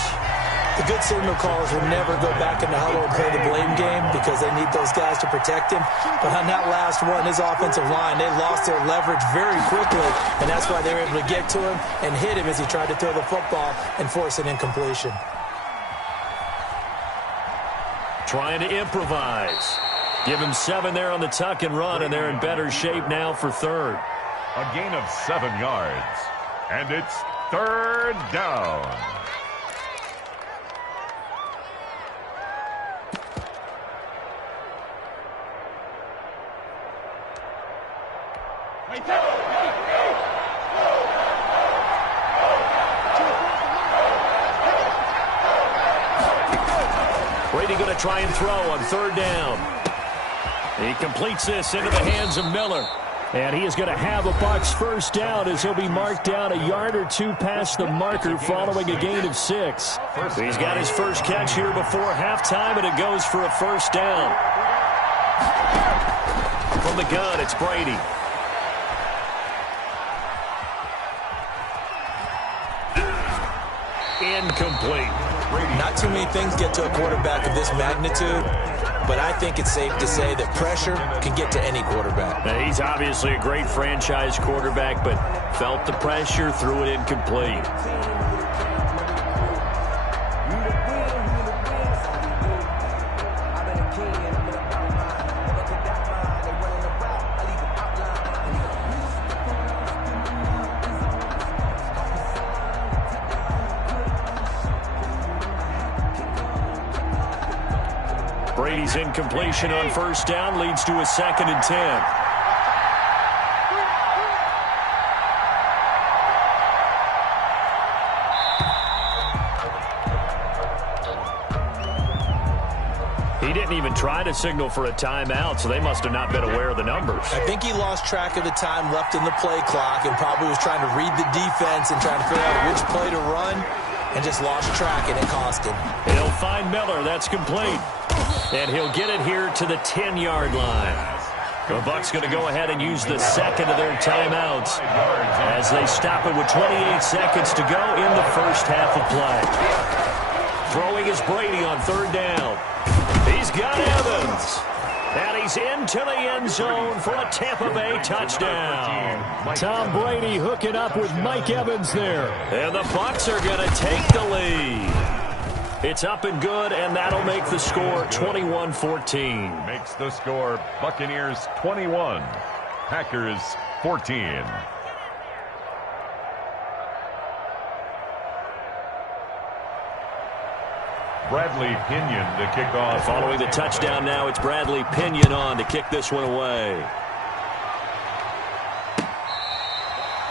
The good signal callers will never go back in the huddle and play the blame game because they need those guys to protect him. But on that last one, his offensive line, they lost their leverage very quickly, and that's why they were able to get to him and hit him as he tried to throw the football and force an incompletion. Trying to improvise. Give him 7 there on the tuck and run, and they're in better shape now for 3rd. A gain of 7 yards. And it's 3rd down. Brady going to try and throw on 3rd down. He completes this into the hands of Miller. And he is going to have a Bucs first down as he'll be marked down a yard or 2 past the marker following a gain of 6. He's got his first catch here before halftime, and it goes for a first down. From the gun, it's Brady. Incomplete. Not too many things get to a quarterback of this magnitude, but I think it's safe to say that pressure can get to any quarterback. Now, he's obviously a great franchise quarterback, but felt the pressure, threw it incomplete. Brady's incompletion on first down leads to a 2nd and 10. He didn't even try to signal for a timeout, so they must have not been aware of the numbers. I think he lost track of the time left in the play clock and probably was trying to read the defense and trying to figure out which play to run and just lost track, and it cost him. He'll find Miller. That's complete. And he'll get it here to the 10-yard line. The Bucs going to go ahead and use the second of their timeouts as they stop it with 28 seconds to go in the first half of play. Throwing is Brady on third down. He's got Evans. And he's into the end zone for a Tampa Bay touchdown. Tom Brady hooking up with Mike Evans there. And the Bucs are going to take the lead. It's up and good, and that'll make the score 21-14. Makes the score Buccaneers 21, Packers 14. Bradley Pinion to kick off. Following the touchdown now, it's Bradley Pinion on to kick this one away.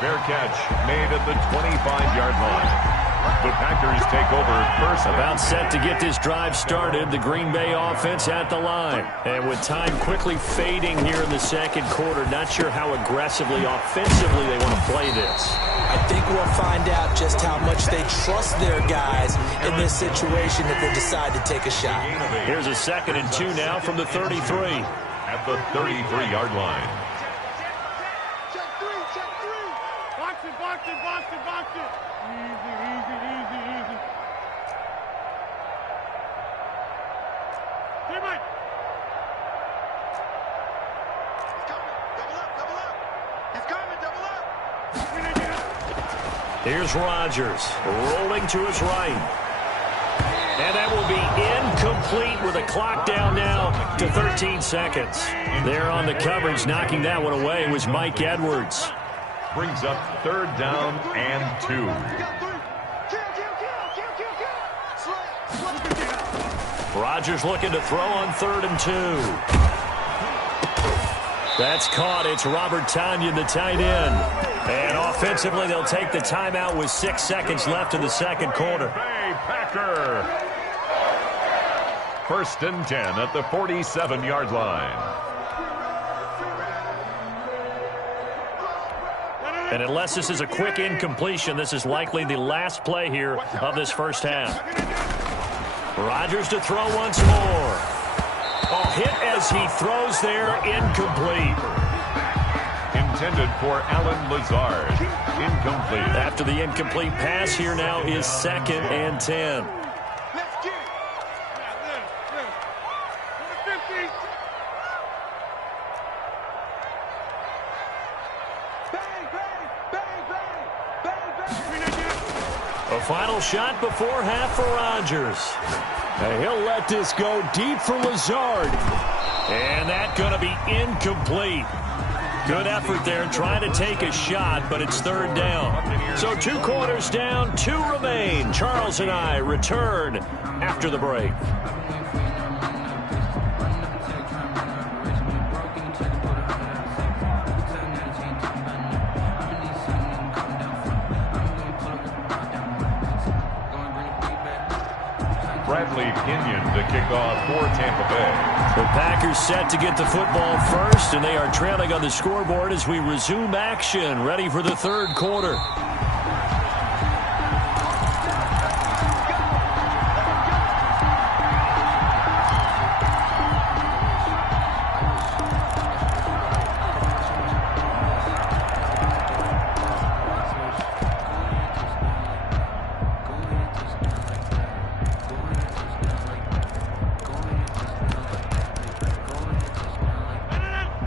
Fair catch made at the 25-yard line. The Packers take over first. About set to get this drive started. The Green Bay offense at the line. And with time quickly fading here in the second quarter, not sure how aggressively, offensively they want to play this. I think we'll find out just how much they trust their guys in this situation if they decide to take a shot. Here's a 2nd and 2 now from the 33. At the 33-yard line. Check three. Box it. Easy. Hey, Mike. It's coming, double up. Here's Rodgers rolling to his right. And that will be incomplete with a clock down now to 13 seconds. There on the coverage, knocking that one away was Mike Edwards. Brings up third down and 2. Rodgers looking to throw on 3rd and 2. That's caught. It's Robert Tonyan, the tight end. And offensively, they'll take the timeout with 6 seconds left in the second quarter. Bay Packer. 1st and 10 at the 47-yard line. And unless this is a quick incompletion, this is likely the last play here of this first half. Rodgers to throw once more. Oh, hit as he throws there, incomplete. Intended for Alan Lazard. Incomplete. After the incomplete pass, here now is 2nd and 10. Let's get it. Number 50. A final shot before half for Rodgers. And he'll let this go deep for Lazard. And that's going to be incomplete. Good effort there trying to take a shot, but it's 3rd down. So 2 quarters down, 2 remain. Charles and I return after the break. Bradley Pinion to kick off for Tampa Bay. The Packers set to get the football first, and they are trailing on the scoreboard as we resume action, ready for the 3rd quarter.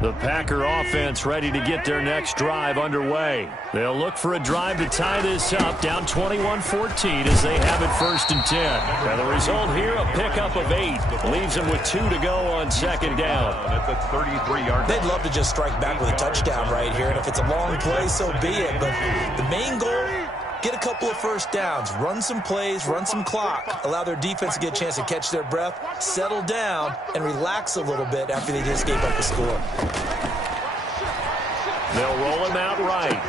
The Packer offense ready to get their next drive underway. They'll look for a drive to tie this up, down 21-14 as they have it 1st and 10. And the result here, a pickup of 8. Leaves them with 2 to go on 2nd down. At the 33-yard line. They'd love to just strike back with a touchdown right here, and if it's a long play, so be it. But the main goal, get a couple of first downs, run some plays, run some clock, allow their defense to get a chance to catch their breath, settle down, and relax a little bit after they just gave up a score. They'll roll him out right.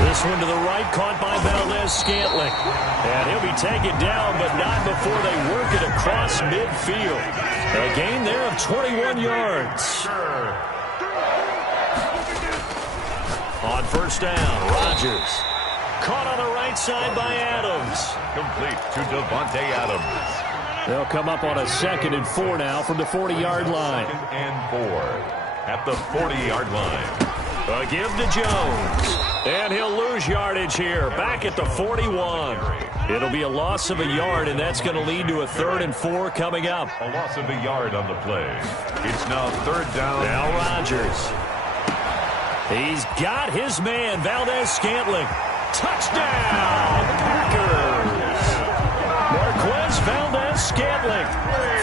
This one to the right, caught by Valdez-Scantling. And he'll be taken down, but not before they work it across midfield. A gain there of 21 yards. On 1st down, Rodgers. Caught on the right side by Adams. Complete to Devontae Adams. They'll come up on a 2nd and 4 now from the 40-yard line. 2nd and 4. at the 40-yard line. A give to Jones. And he'll lose yardage here. Back at the 41. It'll be a loss of a yard, and that's going to lead to a 3rd and 4 coming up. A loss of a yard on the play. It's now 3rd down. Now Rodgers. He's got his man, Valdez-Scantling. Touchdown, Packers. Marquez Valdez-Scantling,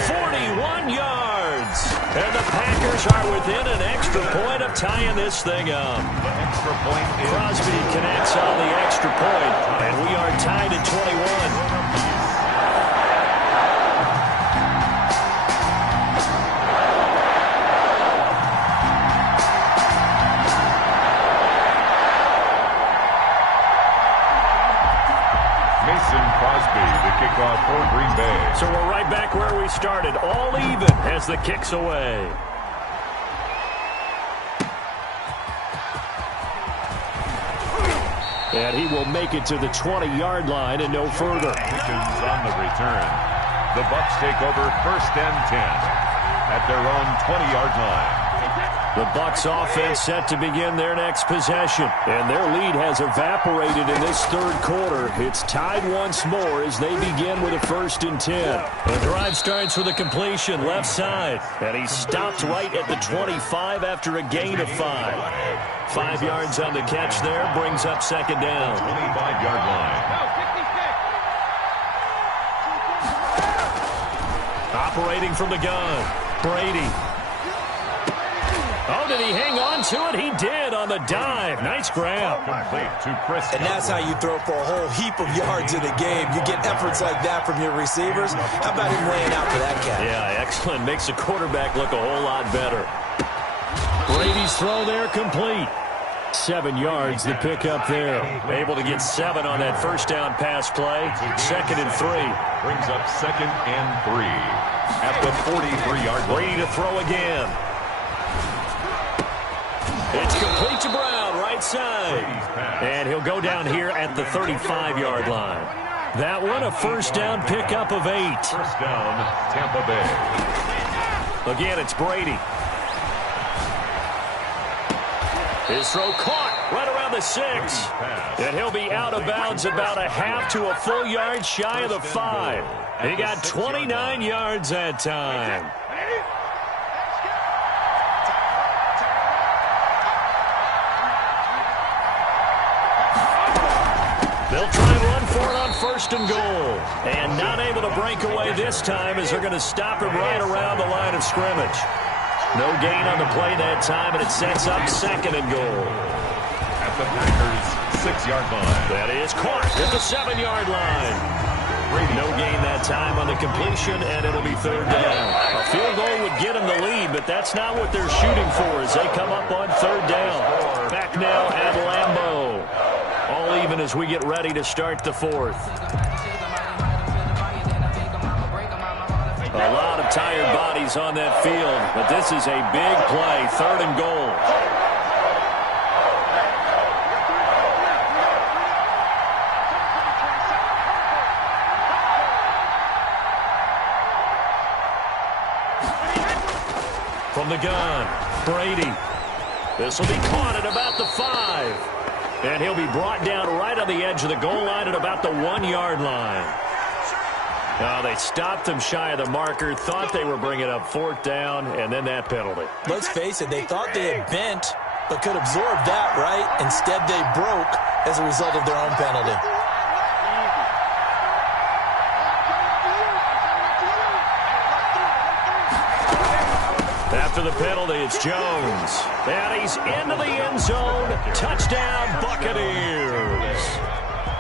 41 yards. And the Packers are within an extra point of tying this thing up. Extra point. Crosby connects on the extra point, and we are tied at 21. Kickoff for Green Bay. So we're right back where we started, all even as the kick's away. And he will make it to the 20-yard line and no further. Pickens on the return. The Bucs take over 1st and 10 at their own 20-yard line. The Bucs offense set to begin their next possession, and their lead has evaporated in this 3rd quarter. It's tied once more as they begin with a 1st and 10. The drive starts with a completion left side, and he stopped right at the 25 after a gain of 5. 5 yards on the catch there, brings up 2nd down. 25-yard line. Operating from the gun, Brady. Oh, did he hang on to it? He did on the dive. Nice grab. Complete to Chris. And that's how you throw for a whole heap of yards in a game. You get efforts like that from your receivers. How about him laying out for that catch? Yeah, excellent. Makes the quarterback look a whole lot better. Brady's throw there complete. 7 yards the pick up there. Able to get 7 on that 1st down pass play. 2nd and 3. Brings up 2nd and 3 at the 43-yard line. Brady to throw again. It's complete to Brown, right side. And he'll go down here at the 35-yard line. That one a 1st down pickup of 8. 1st down, Tampa Bay. Again, it's Brady. His throw caught right around the 6. And he'll be out of bounds about a half to a full yard shy of the 5. He got 29 yards that time. They'll try and run for it on 1st and goal. And not able to break away this time as they're going to stop him right around the line of scrimmage. No gain on the play that time, and it sets up 2nd and goal. At the Packers' 6-yard line. That is caught at the 7-yard line. No gain that time on the completion, and it'll be 3rd down. A field goal would get them the lead, but that's not what they're shooting for as they come up on 3rd down. Back now at Lambeau. All even as we get ready to start the 4th. A lot of tired bodies on that field, but this is a big play, 3rd and goal. From the gun, Brady. This will be caught at about the 5. And he'll be brought down right on the edge of the goal line at about the 1-yard line. Now they stopped him shy of the marker, thought they were bringing up 4th down, and then that penalty. Let's face it, they thought they had bent, but could absorb that, right? Instead, they broke as a result of their own penalty. After the penalty, it's Jones. And he's into the end zone. Touchdown, Buccaneers.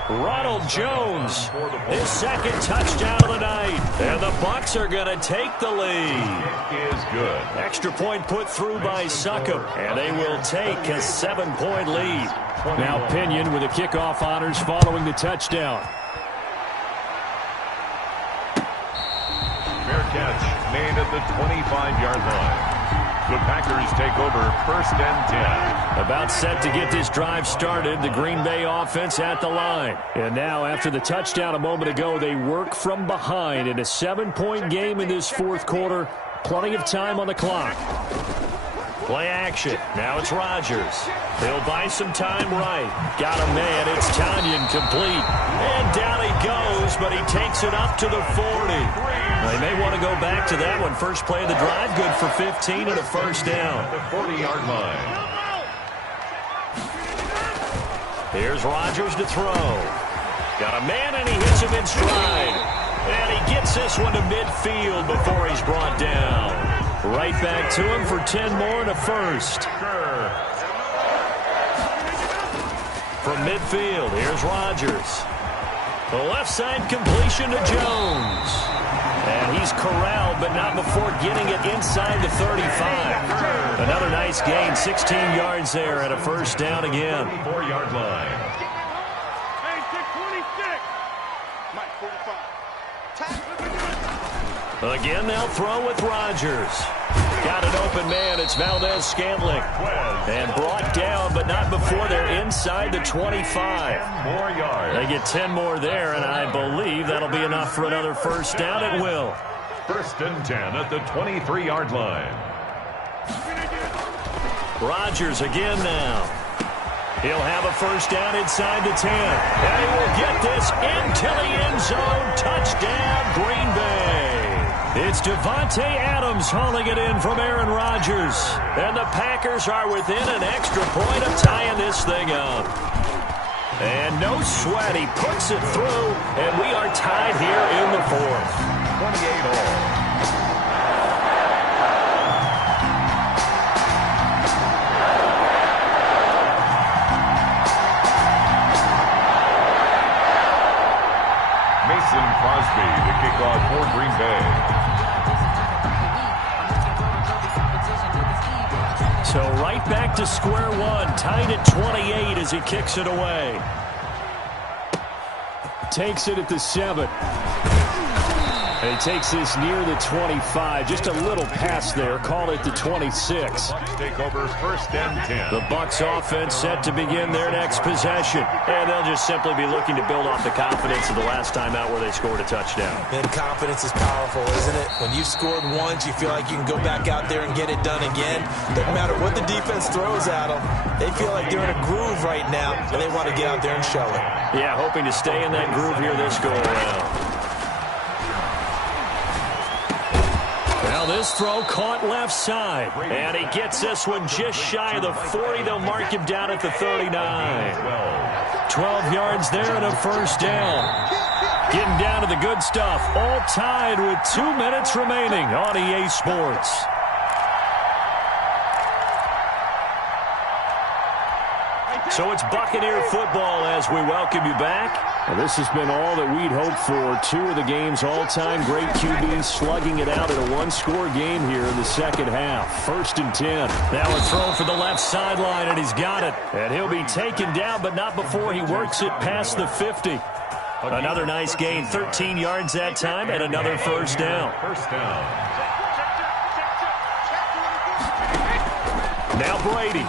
Ronald Jones, his 2nd touchdown of the night. And the Bucs are going to take the lead. It is good. Extra point put through by Succop. And they will take a 7-point lead. Now Pinion with the kickoff honors following the touchdown. Fair catch made at the 25-yard line. The Packers take over 1st and 10. About set to get this drive started, the Green Bay offense at the line. And now, after the touchdown a moment ago, they work from behind in a 7-point game in this 4th quarter. Plenty of time on the clock. Play action. Now it's Rodgers. He'll buy some time right. Got a man. It's Tanyan complete. And down he goes, but he takes it up to the 40. They may want to go back to that one. First play of the drive, good for 15 and a first down. The 40-yard line. Here's Rodgers to throw. Got a man, and he hits him in stride. And he gets this one to midfield before he's brought down. Right back to him for 10 more and a first. From midfield, here's Rodgers. The left side completion to Jones. And he's corralled, but not before getting it inside the 35. Another nice gain, 16 yards there, and a first down again. 4-yard line. Hey, 626. Mike, 45. Again, they'll throw with Rodgers. Got an open man. It's Valdez-Scantling. And brought down, but not before they're inside the 25. 10 more yards. They get 10 more there, and I believe that'll be enough for another first down. It will. First and 10 at the 23-yard line. Rodgers again now. He'll have a first down inside the 10. And he will get this into the end zone. Touchdown, Green Bay. It's Devontae Adams hauling it in from Aaron Rodgers. And the Packers are within an extra point of tying this thing up. And no sweat, he puts it through, and we are tied here in the fourth. 28 all. Mason Crosby to kick off for Green Bay. So right back to square one, tied at 28 as he kicks it away. Takes it at the 7. And he takes this near the 25. Just a little pass there. Call it the 26. Take over first and 10. The Bucs offense set to begin their next possession. And they'll just simply be looking to build off the confidence of the last time out where they scored a touchdown. And confidence is powerful, isn't it? When you've scored once, you feel like you can go back out there and get it done again. Doesn't matter what the defense throws at them. They feel like they're in a groove right now, and they want to get out there and show it. Yeah, hoping to stay in that groove here this go-around. Now this throw caught left side. And he gets this one just shy of the 40. They'll mark him down at the 39. 12 yards there and a first down. Getting down to the good stuff. All tied with 2 minutes remaining on EA Sports. So it's Buccaneer football as we welcome you back. Well, this has been all that we'd hoped for. 2 of the game's all-time great QBs slugging it out in a one-score game here in the second half. First and 10. Now a throw for the left sideline, and he's got it. And he'll be taken down, but not before he works it past the 50. Another nice gain, 13 yards that time, and another first down. First down. Now Brady.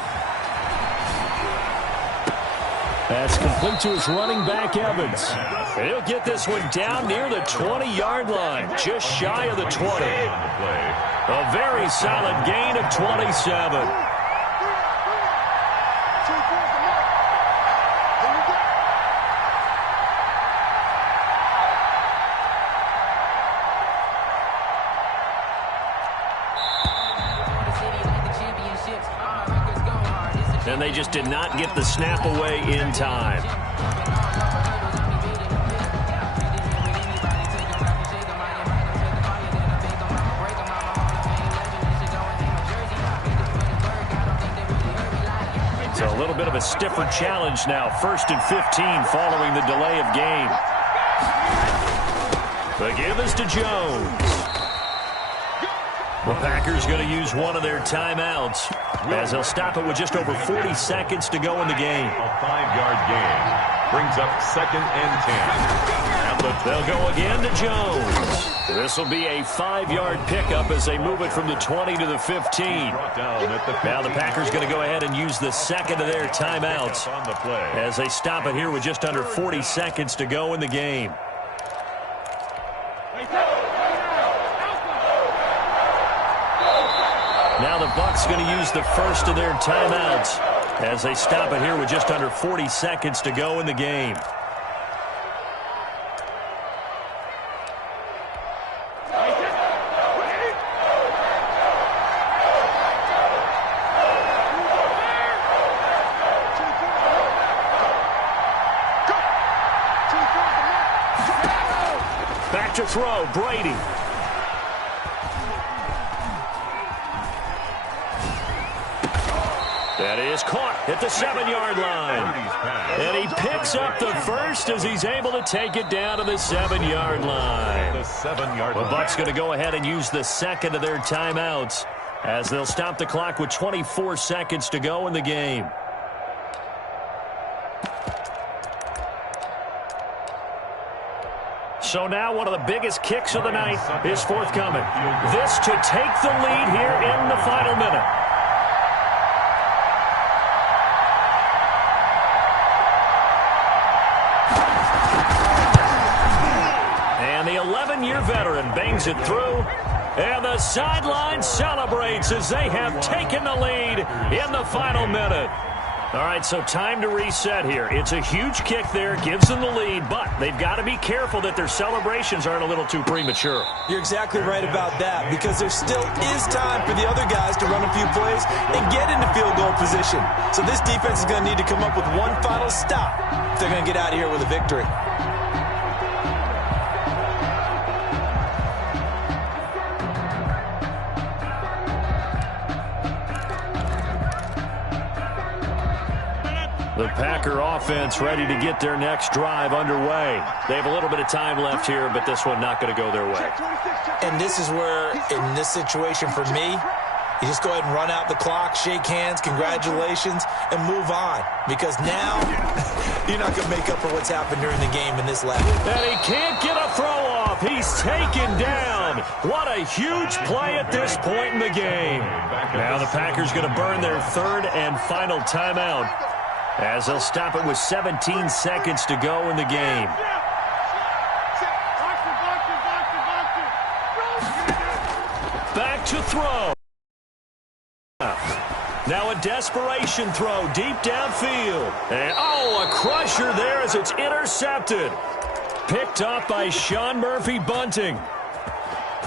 That's complete to his running back, Evans. And he'll get this one down near the 20-yard line, just shy of the 20. A very solid gain of 27. And they just did not get the snap away in time. So a little bit of a stiffer challenge now. First and 15 following the delay of game. The give is to Jones. The Packers going to use one of their timeouts as they'll stop it with just over 40 seconds to go in the game. A 5-yard gain brings up second and 10. They'll go again to Jones. This will be a 5-yard pickup as they move it from the 20 to the 15. Now the Packers going to go ahead and use the second of their timeouts as they stop it here with just under 40 seconds to go in the game. Now the Bucs going to use the first of their timeouts as they stop it here with just under 40 seconds to go in the game. Back to throw, Brady. That is caught at the 7-yard line. And he picks up the first as he's able to take it down to the 7-yard line. The Bucs going to go ahead and use the second of their timeouts as they'll stop the clock with 24 seconds to go in the game. So now one of the biggest kicks of the night is forthcoming. This to take the lead here in the final minute. And the 11-year veteran bangs it through. And the sideline celebrates as they have taken the lead in the final minute. All right, so time to reset here. It's a huge kick there, gives them the lead, but they've got to be careful that their celebrations aren't a little too premature. You're exactly right about that, because there still is time for the other guys to run a few plays and get into field goal position. So this defense is going to need to come up with one final stop if they're going to get out of here with a victory. The Packer offense ready to get their next drive underway. They have a little bit of time left here, but this one not going to go their way. And this is where, in this situation for me, you just go ahead and run out the clock, shake hands, congratulations, and move on. Because now, you're not going to make up for what's happened during the game in this leg. And he can't get a throw off. He's taken down. What a huge play at this point in the game. Now the Packers going to burn their third and final timeout, as they'll stop it with 17 seconds to go in the game. Back to throw. Now a desperation throw deep downfield. And, a crusher there as it's intercepted. Picked up by Sean Murphy-Bunting.